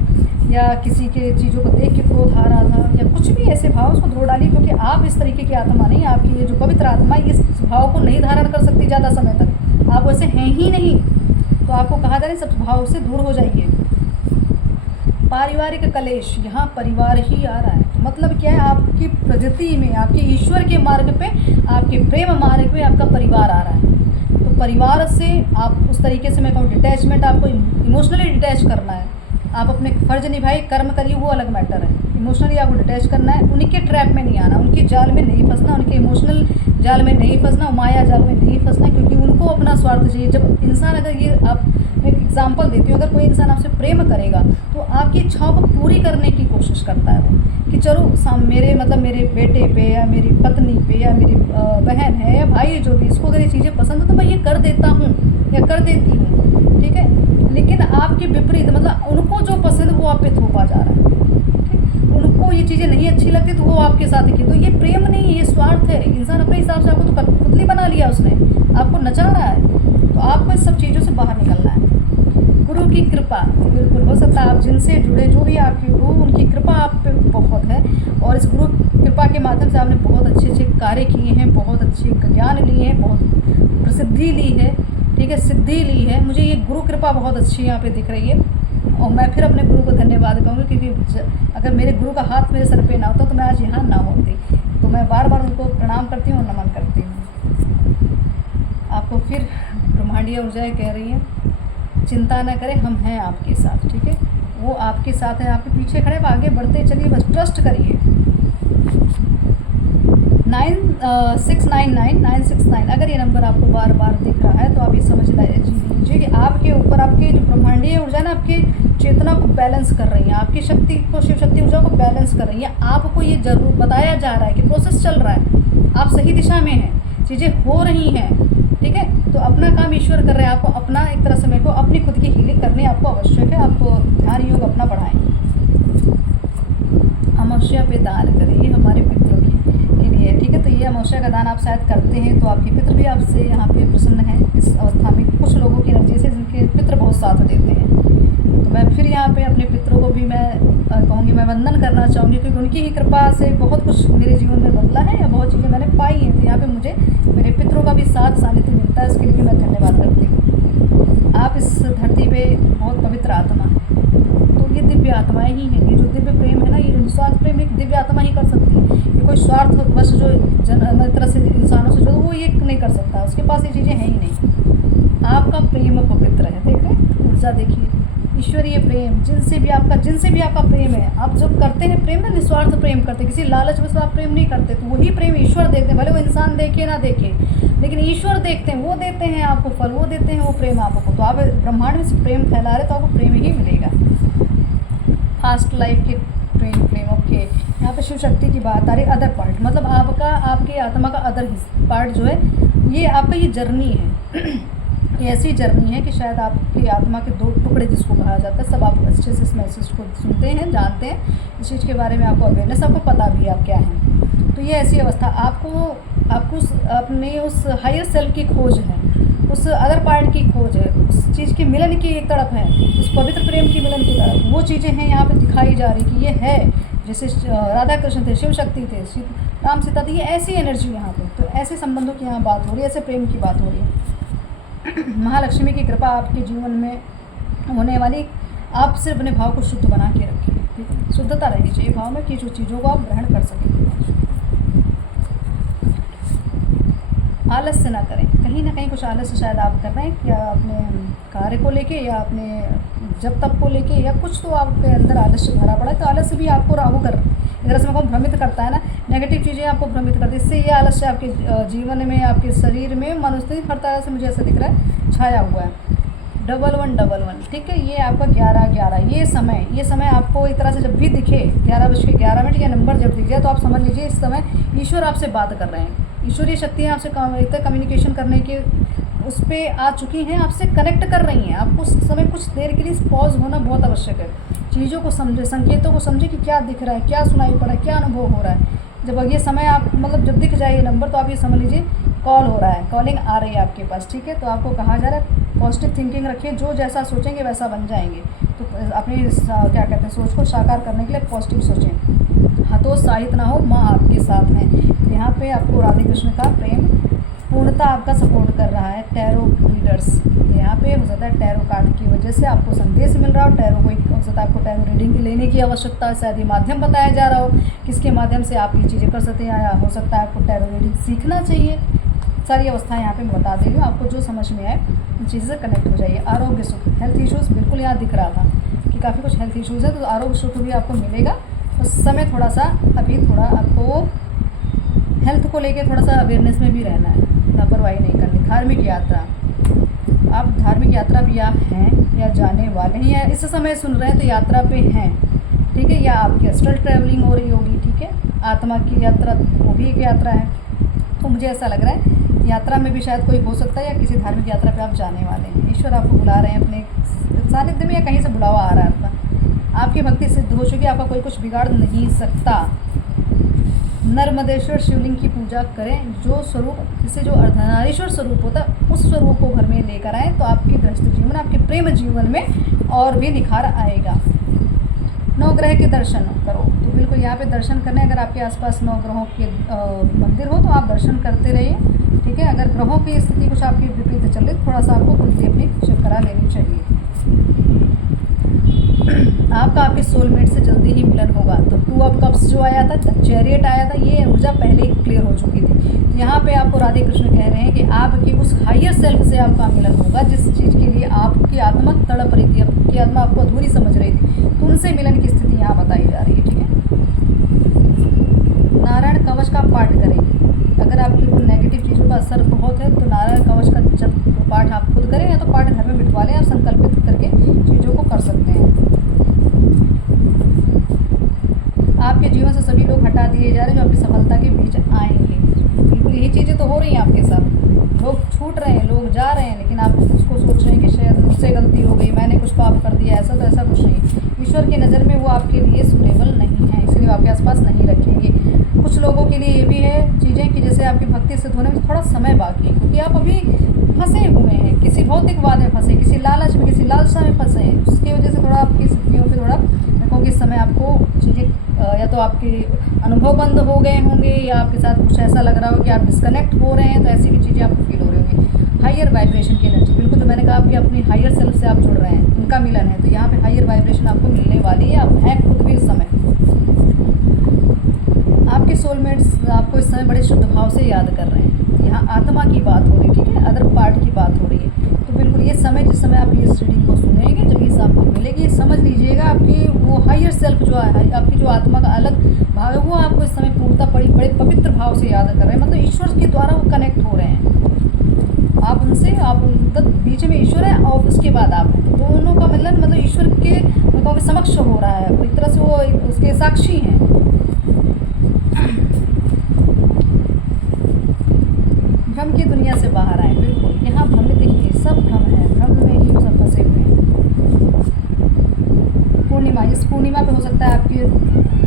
या किसी के चीज़ों को देख के क्रोध आ रहा था, या कुछ भी ऐसे भाव, उसको धो डालिए, क्योंकि आप इस तरीके की आत्मा नहीं, आपकी ये जो पवित्र आत्मा इस भाव को नहीं धारण कर सकती ज़्यादा समय तक, आप वैसे हैं ही नहीं। तो आपको कहा जा रहा है सब भाव से दूर हो जाइए। पारिवारिक कलेश, यहाँ परिवार ही आ रहा है, तो मतलब क्या है, आपकी प्रगति में, आपके ईश्वर के मार्ग पे, आपके प्रेम मार्ग पे आपका परिवार आ रहा है। तो परिवार से आप उस तरीके से, मैं कहूँ, डिटैचमेंट, आपको इमोशनली डिटैच करना है। आप अपने फ़र्ज निभाइए, कर्म करिए, वो अलग मैटर है। इमोशनली आपको डिटैच करना है, उनके ट्रैप में नहीं आना, उनके जाल में नहीं फंसना, उनके इमोशनल जाल में नहीं फंसना, माया जाल में नहीं फंसना, क्योंकि उनको अपना स्वार्थ चाहिए। जब इंसान, अगर ये आप, मैं एक एग्जाम्पल देती हूँ, अगर कोई इंसान आपसे प्रेम करेगा तो आपकी इच्छाओं को पूरी करने की कोशिश करता है वो, कि चलो मेरे, मतलब मेरे बेटे पे या मेरी पत्नी पे या मेरी बहन है या भाई, जो भी, इसको अगर ये चीज़ें पसंद है तो मैं ये कर देता हूँ या कर देती हूँ। ठीक है, लेकिन आपके विपरीत, मतलब उनको जो पसंद वो आप पे थोपा जा रहा है। ठीक, उनको ये चीज़ें नहीं अच्छी लगती तो वो आपके साथ की, तो ये प्रेम नहीं है, ये स्वार्थ है। इंसान अपने हिसाब से, आपको तो पुतली बना लिया उसने, आपको नचा रहा है, तो आपको इस सब चीज़ों से बाहर निकलना है। गुरु की कृपा, बिल्कुल हो सकता है आप जिनसे जुड़े, जो भी आपके गुरु, उनकी कृपा आप पे बहुत है, और इस गुरु कृपा के माध्यम से आपने बहुत अच्छे अच्छे कार्य किए हैं, बहुत अच्छे ज्ञान लिए हैं, बहुत प्रसिद्धि ली है। ठीक है, सिद्धि ली है। मुझे ये गुरु कृपा बहुत अच्छी यहाँ पे दिख रही है, और मैं फिर अपने गुरु को धन्यवाद कहूँगी, क्योंकि अगर मेरे गुरु का हाथ मेरे सर पे ना होता तो मैं आज यहाँ ना होती। तो मैं बार बार उनको प्रणाम करती हूँ और नमन करती हूँ। आपको फिर ब्रह्मांडीय ऊर्जाएँ कह रही हैं, चिंता न करें, हम हैं आपके साथ। ठीक है, वो आपके साथ है, आपके पीछे खड़े, आगे बढ़ते चलिए, बस ट्रस्ट करिए। 9699 अगर ये नंबर आपको बार बार दिख रहा है तो आप ये समझ लीजिए कि आपके ऊपर, आपके जो ब्रह्मांडीय ऊर्जा है ना, आपकी चेतना को बैलेंस कर रही है, आपकी शक्ति को, शिव शक्ति ऊर्जा को बैलेंस कर रही है। आपको ये जरूर बताया जा रहा है कि प्रोसेस चल रहा है, आप सही दिशा में हैं, चीज़ें हो रही हैं। ठीक है, तो अपना काम ईश्वर कर रहे हैं, आपको अपना एक तरह समय को, अपनी खुद की हीलिंग करनी आपको आवश्यक है। आप ध्यान योग अपना बढ़ाएं। अमावस्या पे दान करें, ये हमारे पितरों के लिए। ठीक है, तो ये अमावस्या का दान आप शायद करते हैं तो आपके पितृ भी आपसे यहाँ पे प्रसन्न हैं इस अवस्था में। कुछ लोगों की एनर्जी से जिनके पितृ बहुत साथ देते हैं, तो मैं फिर यहाँ पे अपने पितरों को भी मैं कहूँगी, मैं वंदन करना चाहूँगी, क्योंकि उनकी ही कृपा से बहुत कुछ मेरे जीवन में बदला है या बहुत चीज़ें मैंने पाई हैं। तो यहाँ पे मुझे मेरे पितरों का भी साथ सानिध्य मिलता है, उसके लिए भी मैं धन्यवाद करती हूँ। आप इस धरती पे बहुत पवित्र आत्मा है, तो ये दिव्य आत्माएं ही हैं। ये जो दिव्य प्रेम है ना, ये निस्वार्थ प्रेम एक दिव्य आत्मा ही कर सकती है। ये कोई स्वार्थवश जो तरह से इंसानों से जो वो ये नहीं कर सकता, उसके पास ये चीज़ें हैं ही नहीं। आपका प्रेम पवित्र है, देख रहे हैं ऊर्जा, देखिए ईश्वरीय प्रेम, जिनसे भी आपका प्रेम है, आप जब करते हैं प्रेम ना, निस्वार्थ प्रेम करते हैं, किसी लालच वश आप प्रेम नहीं करते, तो वही प्रेम ईश्वर देखते हैं। भले वो इंसान देखे ना देखे, लेकिन ईश्वर देखते हैं, वो देते हैं आपको फल, वो देते हैं वो प्रेम आपको। तो आप ब्रह्मांड में से प्रेम फैला रहे तो आपको प्रेम ही मिलेगा। पास्ट लाइफ के प्रेम ओके। यहाँ पे शिव शक्ति की बात आ रही, अदर पार्ट मतलब आपकी आत्मा का अदर पार्ट जो है, ये आपका ये जर्नी है। ये ऐसी जर्नी है कि शायद आपकी आत्मा के 2 टुकड़े जिसको कहा जाता है, सब आप अच्छे से इस मैसेज को सुनते हैं, जानते हैं, इस चीज़ के बारे में आपको अवेयरनेस, आपको पता भी आप क्या हैं। तो ये ऐसी अवस्था आपको अपने उस हायर सेल्फ की खोज है, उस अदर पार्ट की खोज है, उस चीज़ के मिलन की एक तड़प है, उस पवित्र प्रेम की मिलन की तड़प, वो चीज़ें हैं यहाँ पे दिखाई जा रही कि ये है। जैसे राधा कृष्ण थे, शिव शक्ति थे, राम सीता थी, ये ऐसी एनर्जी यहाँ पे। तो ऐसे संबंधों की यहाँ बात हो रही है, ऐसे प्रेम की बात हो रही है। महालक्ष्मी की कृपा आपके जीवन में होने वाली, आप सिर्फ अपने भाव को शुद्ध बना के रखें, ठीक है। शुद्धता रहनी चाहिए भाव में कि जो चीज़ों को आप ग्रहण कर सकें। आलस्य ना करें, कहीं ना कहीं कुछ आलस्य शायद आप कर रहे हैं, या अपने कार्य को लेके, या अपने जब तक को लेके, या कुछ तो आपके अंदर आलस्य भरा पड़ा है। तो आलस्य भी आपको राहु कर एक तरह से आपको भ्रमित करता है ना, नेगेटिव चीज़ें आपको भ्रमित करती है। इससे ये आलस्य आपके जीवन में, आपके शरीर में, मनुष्य हर तरह से मुझे ऐसा दिख रहा है छाया हुआ है। 1111 ठीक है, ये आपका 1111 ये समय आपको एक तरह से जब भी दिखे 11:11 या नंबर जब दिख जाए, तो आप समझ लीजिए इस समय ईश्वर आपसे बात कर रहे हैं। ईश्वरीय शक्तियाँ आपसे कम्युनिकेशन करने के उस पर आ चुकी हैं, आपसे कनेक्ट कर रही हैं। आपको उस समय कुछ देर के लिए पॉज होना बहुत आवश्यक है। चीज़ों को समझे, संकेतों को समझे कि क्या दिख रहा है, क्या सुनाई पड़ रहा है, क्या अनुभव हो रहा है। जब ये समय आप मतलब जब दिख जाए ये नंबर, तो आप ये समझ लीजिए कॉल हो रहा है, कॉलिंग आ रही है आपके पास, ठीक है। तो आपको कहा जा रहा है पॉजिटिव थिंकिंग रखिए, जो जैसा सोचेंगे वैसा बन जाएंगे। तो अपनी क्या कहते हैं सोच को साकार करने के लिए पॉजिटिव सोचें। हतोत्साहित ना हो, माँ आपके साथ हैं। तो यहाँ पे आपको राधे कृष्ण का प्रेम पूर्णता आपका सपोर्ट कर रहा है। टैरो रीडर्स, यहाँ पे हो सकता है टैरो कार्ड की वजह से आपको संदेश मिल रहा हो। टैरो को हो सकता है आपको टैरो रीडिंग लेने की आवश्यकता है, शायद ये माध्यम बताया जा रहा हो किसके माध्यम से आप ये चीज़ें कर सकते हैं, या हो सकता है आपको टैरो रीडिंग सीखना चाहिए। सारी अवस्थाएं यहाँ पे मैं बता दे रही हूँ, आपको जो समझ में आए उन चीज़ से कनेक्ट हो जाइए। आरोग्य सुख, हेल्थ इश्यूज़ बिल्कुल यहाँ दिख रहा था कि काफ़ी कुछ हेल्थ इश्यूज़ है, तो आरोग्य सुख भी आपको मिलेगा। उस समय थोड़ा सा अभी थोड़ा आपको हेल्थ को लेके थोड़ा सा अवेयरनेस में भी रहना है, लापरवाही नहीं करनी। धार्मिक यात्रा, आप धार्मिक यात्रा भी आप हैं या जाने वाले हैं, या इस समय सुन रहे हैं तो यात्रा पे हैं, ठीक है। या आपकी एस्ट्रल ट्रैवलिंग हो रही होगी, ठीक है। आत्मा की यात्रा वो भी एक यात्रा है। तो मुझे ऐसा लग रहा है यात्रा में भी शायद कोई हो सकता है, या किसी धार्मिक यात्रा पे आप जाने वाले हैं। ईश्वर आपको बुला रहे हैं अपने सानिध्य में, या कहीं से बुलावा आ रहा है आपका। आपकी भक्ति सिद्ध हो चुकी है, आपका कोई कुछ बिगाड़ नहीं सकता। नर्मदेश्वर शिवलिंग की पूजा करें, जो स्वरूप जिसे जो अर्धनारीश्वर स्वरूप होता है उस स्वरूप को घर में लेकर आएँ, तो आपके गृहस्थ जीवन, आपके प्रेम जीवन में और भी निखार आएगा। नवग्रह के दर्शन करो, तो बिल्कुल यहाँ पे दर्शन करने, अगर आपके आसपास 9 ग्रहों के मंदिर हो तो आप दर्शन करते रहिए, ठीक है। अगर ग्रहों की स्थिति कुछ आपकी विपरीत चल रही, थोड़ा सा आपको कुंडली अपनी चेक करा लेनी चाहिए। आपका आपके सोलमेट से जल्दी ही मिलन होगा। तो 2 ऑफ कप्स जो आया था, चैरियट आया था, ये ऊर्जा पहले ही क्लियर हो चुकी थी। यहाँ पे आपको राधे कृष्ण कह रहे हैं कि आपकी उस हायर सेल्फ से आपका मिलन होगा, जिस चीज़ के लिए आपकी आत्मा तड़प रही थी, आपकी आत्मा आपको अधूरी समझ रही थी, तो उनसे मिलन की स्थिति यहाँ बताई जा रही है, ठीक है। नारायण कवच का पाठ करें, अगर आपके ऊपर नेगेटिव चीज़ों का असर बहुत है, तो नारायण कवच का जब पाठ आप खुद करें, या तो पाठ घर में बिठवा लें, आप संकल्पित करके चीज़ों को कर सकते हैं। आपके जीवन से सभी लोग हटा दिए जा रहे हैं जो आपकी सफलता के बीच आएंगे। बिल्कुल यही चीज़ें तो हो रही हैं आपके साथ। लोग छूट रहे हैं, लोग जा रहे हैं, लेकिन आप उसको सोच रहे हैं कि शायद मुझसे गलती हो गई, मैंने कुछ पाप कर दिया। ऐसा तो ऐसा कुछ नहीं। ईश्वर की नज़र में वो आपके लिए सूटेबल नहीं है, इसलिए वो आपके आसपास नहीं रखेंगे। कुछ लोगों के लिए ये भी है चीज़ें कि जैसे आपकी भक्ति सिद्ध होने में थोड़ा समय बाकी है, क्योंकि आप अभी फंसे हुए हैं, किसी भौतिकवाद में फंसे, किसी लालच में, किसी लालसा में फंसे हैं। उसकी वजह से थोड़ा आपकी स्थितियों पर थोड़ा देखो कि इस समय आपको चीज़ें या तो आपके अनुभव बंद हो गए होंगे, या आपके साथ कुछ ऐसा लग रहा हो कि आप डिस्कनेक्ट हो रहे हैं, तो ऐसी भी चीज़ें आपको फील हो रही होंगी। हायर वाइब्रेशन की एनर्जी, बिल्कुल जो मैंने कहा कि अपनी हायर सेल्फ से आप जुड़ रहे हैं, उनका मिलन है, तो यहाँ पे हायर वाइब्रेशन आपको मिलने वाली है। आप हैं खुद भी इस समय, आपके सोलमेट्स आपको इस समय बड़े शुद्ध भाव से याद कर रहे हैं। यहाँ आत्मा की बात हो रही है, ठीक है, अदर पार्ट की बात हो रही है। तो बिल्कुल ये समय, जिस समय आप इस रीडिंग को सुनेंगे, जब ये आपको मिलेगी, समझ लीजिएगा आपकी वो हायर सेल्फ जो है, आपकी जो आत्मा का अलग भाव है, वो आपको इस समय पूर्णता बड़े पवित्र भाव से याद कर रहे हैं। मतलब ईश्वर के द्वारा वो कनेक्ट हो रहे हैं। आप उनसे, आप बीच में ईश्वर है और उसके बाद आप हैं, दोनों का मतलब ईश्वर के मतलब समक्ष हो रहा है, एक तरह से वो उसके साक्षी हैं। भ्रम की दुनिया से बाहर आए। बिल्कुल यहाँ भ्रमित ही है, सब भ्रम है, भ्रम में ही सब फंसे हुए हैं। पूर्णिमा, इस पूर्णिमा पे हो सकता है आपके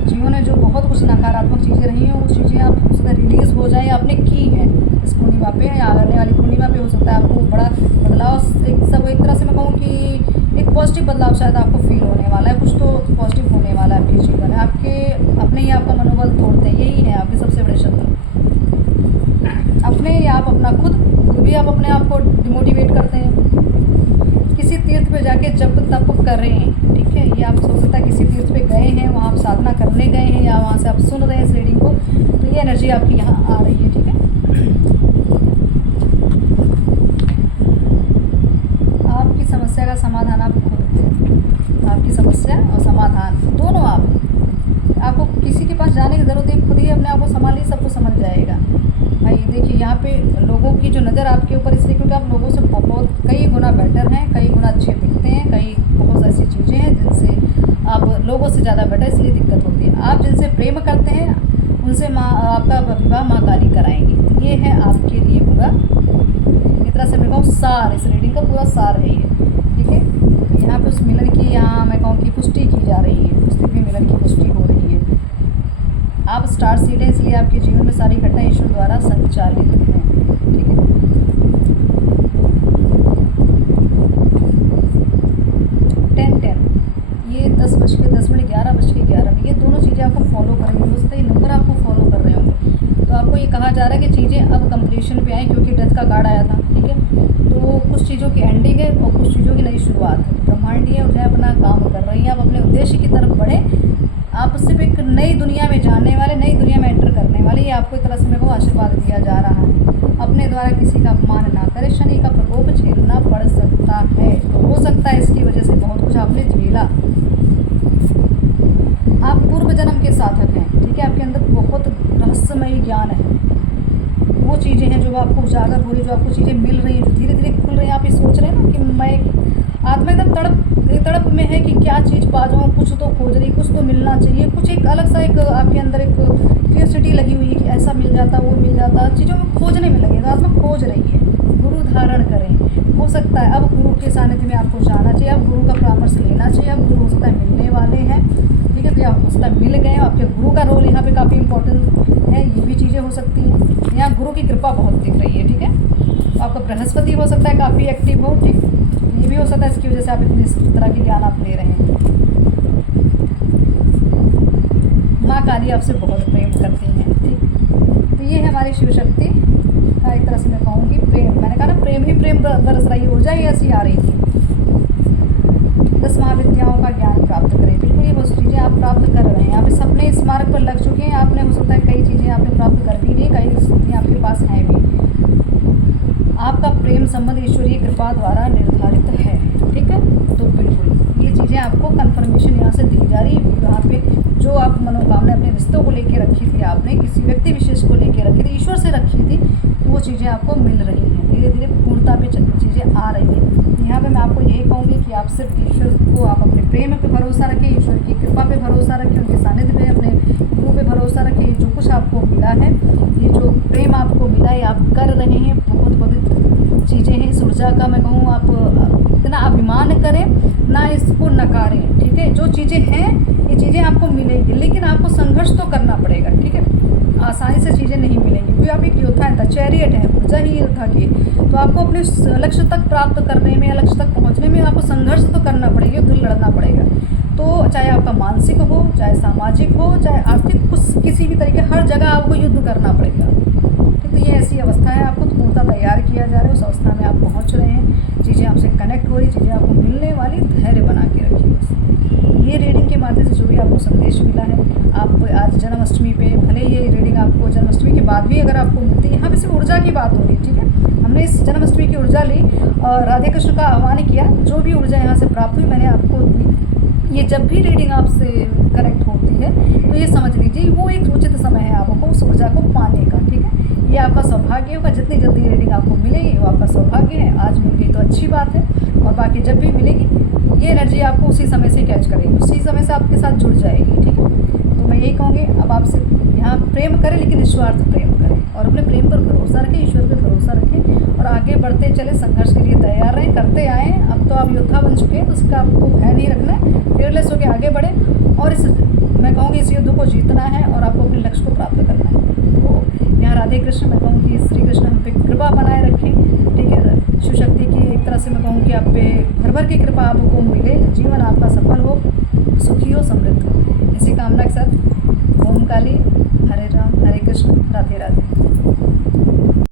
जीवन में जो बहुत कुछ नकारात्मक चीज़ें रही हैं, वो चीज़ें आप हो सकता है रिलीज़ हो जाए, आपने की हैं इस पूर्णिमा पे या आने वाली पूर्णिमा पे हो सकता है आपको बड़ा बदलाव, एक तरह से मैं कहूँ कि एक पॉजिटिव बदलाव शायद आपको फील होने वाला है, कुछ तो पॉजिटिव होने वाला है आपके जीवन में। आपके अपने ही आपका मनोबल तोड़ते हैं, यही है आपके सबसे बड़े शत्रु। अपने ही आप अपना खुद भी आप अपने आप को डिमोटिवेट करते हैं। किसी तीर्थ पे जाके जब तप करें, ठीक है, ये आप सोच सकता है किसी तीर्थ पे गए हैं, वहाँ आप साधना करने गए हैं या वहाँ से आप सुन रहे हैं इस रीडिंग को, तो ये एनर्जी आपकी यहाँ आ रही है, ठीक है। आपकी समस्या का समाधान आप खुद हैं। आपकी समस्या और समाधान दोनों आपको किसी के पास जाने की ज़रूरत है, खुद ही अपने आप को संभालिए, सब कुछ समझ जाएगा। भाई देखिए यहाँ पे लोगों की जो नज़र आपके ऊपर इसलिए क्योंकि आप लोगों से बहुत कई गुना बेटर हैं, कई गुना अच्छे दिखते हैं, कई बहुत ऐसी चीज़ें हैं जिनसे आप लोगों से ज़्यादा बेटर, इसलिए दिक्कत होती है। आप जिनसे प्रेम करते हैं उनसे आपका विवाह माँ काली कराएंगी। ये है आपके लिए पूरा एक तरह से मैं कहूँ सार, इस रीडिंग का पूरा सार है ये, ठीक है। तो यहाँ पे उस मिलन की यहाँ मैं कहूँ कि पुष्टि की जा रही है, उस दिव्य मिलन की पुष्टि हो रही है। आप स्टार सीड हैं, इसलिए आपके जीवन में सारी घटनाएं ईश्वर द्वारा संचालित हैं, ठीक है। 10-10 ये 10:10 11:11 ये दोनों चीज़ें आपको फॉलो करेंगे, हो सकता है ये नंबर आपको फॉलो कर रहे होंगे। तो आपको ये कहा जा रहा है कि चीज़ें अब कंप्लीशन पे आएँ, क्योंकि डेथ का कार्ड आया था, ठीक है। तो कुछ चीज़ों की एंडिंग है और कुछ चीज़ों की नई शुरुआत है। ब्रह्मांडीय ऊर्जाएं अपना काम कर रही हैं, आप अपने उद्देश्य की तरफ बढ़ें। आप सिर्फ एक नई दुनिया में जाने वाले, नई दुनिया में एंटर करने वाले, ये आपको एक तरह से मेरे को आशीर्वाद दिया जा रहा है। अपने द्वारा किसी का अपमान ना करें, शनि का प्रकोप झेलना पड़ सकता है, तो हो सकता है इसकी वजह से बहुत कुछ आपने झेला। आप पूर्व जन्म के साधक हैं, ठीक है। आपके अंदर बहुत रहस्यमयी ज्ञान है, वो चीज़ें हैं जो आपको उजागर हो रही, जो आपको चीज़ें मिल रही हैं, जो धीरे धीरे खुल रही हैं। आप ये सोच रहे हैं ना कि मैं आत्मा एकदम तड़प में है कि क्या चीज़ पा जाऊँ, कुछ तो खोज रही, कुछ तो मिलना चाहिए, कुछ एक अलग सा एक आपके अंदर एक क्यूरियोसिटी लगी हुई है कि ऐसा मिल जाता, वो मिल जाता, चीज़ों में खोजने में लगे, तो आत्मा खोज रही है। गुरु धारण करें, हो सकता है अब गुरु के सानिध्य में आपको जाना चाहिए, अब गुरु का परामर्श लेना चाहिए, अब गुरु हो सकता है मिलने वाले हैं, ठीक है। तो आप हो सकता है मिल गए, आपके गुरु का रोल यहाँ पे काफ़ी इंपॉर्टेंट है, ये भी चीज़ें हो सकती हैं। यहाँ गुरु की कृपा बहुत दिख रही है, ठीक है। तो आपका बृहस्पति हो सकता है काफ़ी एक्टिव हो, ठीक, ये भी हो सकता है इसकी वजह से आप इस तरह की ज्ञान आप ले रहे हैं। माँ काली आपसे बहुत प्रेम करती हैं, ठीक। तो ये है हमारी शिव शक्ति का एक तरह से मैं कहूँगी प्रेम, मैंने कहा ना प्रेम ही प्रेम बरस रही, ऊर्जा ही ऐसी आ रही थी। 10 महाविद्याओं का ज्ञान प्राप्त करें, बिल्कुल ये बहुत चीज़ें आप प्राप्त कर रहे हैं। आप इस अपने इस मार्ग पर लग चुके हैं, आपने हो सकता है कई चीज़ें आपने प्राप्त कर भी ली, कई स्थितियाँ आपके पास हैं भी। आपका प्रेम संबंध ईश्वरीय कृपा द्वारा निर्धारित है, ठीक है। तो बिल्कुल ये चीज़ें आपको कंफर्मेशन यहाँ से दी जा रही है। यहाँ पे जो आप मनोकामना अपने रिश्तों को लेके रखी थी, आपने किसी व्यक्ति विशेष को लेके रखी थी, ईश्वर से रखी थी, तो वो चीज़ें आपको मिल रही हैं, धीरे धीरे पूर्णता पे चीज़ें आ रही हैं। यहाँ पे मैं आपको यही कहूँगी कि आप सिर्फ ईश्वर को, आप अपने प्रेम पे भरोसा रखें, ईश्वर की कृपा पे भरोसा रखें, उनके सानिध्य पे, अपने गुरु पे भरोसा रखें। जो कुछ आपको मिला है, ये जो प्रेम आपको मिला है, आप कर रहे हैं, बहुत पवित्र चीज़ें हैं। इस ऊर्जा का मैं कहूँ आप इतना अभिमान करें ना, इसको नकारें, ठीक है। जो चीज़ें हैं ये चीज़ें आपको मिलेंगी, लेकिन आपको संघर्ष तो करना पड़ेगा, ठीक है। आसानी से चीज़ें नहीं मिलेंगी, क्योंकि आप एक योद्धा हैं, चैरियट है, ऊर्जा ही योद्धा की। तो आपको अपने लक्ष्य तक प्राप्त करने में या लक्ष्य तक पहुँचने में आपको संघर्ष तो करना पड़ेगा, युद्ध लड़ना पड़ेगा। तो चाहे आपका मानसिक हो, चाहे सामाजिक हो, चाहे आर्थिक, किसी भी तरीके, हर जगह आपको युद्ध करना पड़ेगा। ठीक, तो ये ऐसी अवस्था है, आपको तो पूर्णतः तैयार किया जा रहा है, उस अवस्था में आप पहुँच रहे हैं, चीज़ें आपसे कनेक्ट हो रही, चीज़ें आपको मिलने वाली, धैर्य बना के रखिए बस। ये रीडिंग के माध्यम से जो भी आपको संदेश मिला है, आप आज जन्माष्टमी पे भले ये रीडिंग आपको जन्माष्टमी के बाद भी अगर आपको मिलती है, यहाँ पे सिर्फ ऊर्जा की बात हो रही है, ठीक है। हमने इस जन्माष्टमी की ऊर्जा ली और राधे कृष्ण का आह्वान किया, जो भी ऊर्जा यहाँ से प्राप्त हुई मैंने आपको दी। ये जब भी रीडिंग आपसे कनेक्ट होती है तो ये समझ लीजिए वो एक उचित समय है आपको उस ऊर्जा को पाने का, ठीक है। ये आपका सौभाग्य होगा, जितनी जल्दी रीडिंग आपको मिलेगी वो आपका सौभाग्य है। आज मिल गई तो अच्छी बात है, और बाकी जब भी मिलेगी ये एनर्जी आपको उसी समय से कैच करेगी, उसी समय से आपके साथ जुड़ जाएगी, ठीक है। तो मैं यही कहूँगी, अब आपसे यहाँ प्रेम करें लेकिन निस्वार्थ प्रेम करें, और अपने प्रेम पर भरोसा रखें, ईश्वर पर भरोसा रखें, और आगे बढ़ते चले, संघर्ष के लिए तैयार रहें, करते आएँ। अब तो आप योद्धा बन चुके हैं तो उसका आपको भय नहीं रखना है, फेयरलेस होकर आगे बढ़ें, और इस मैं कहूँगी इस युद्ध को जीतना है और आपको अपने लक्ष्य को प्राप्त करना है। तो यहाँ राधे कृष्ण, मैं कहूँगी श्री कृष्ण हम पे कृपा बनाए रखें, ठीक है। शिव शक्ति की एक तरह से मैं कहूँ कि आप पे भर भर की कृपा आपको मिले, जीवन आपका सफल हो, सुखी हो, समृद्ध हो, इसी कामना के साथ ओम काली, हरे राम, हरे कृष्ण, राधे राधे।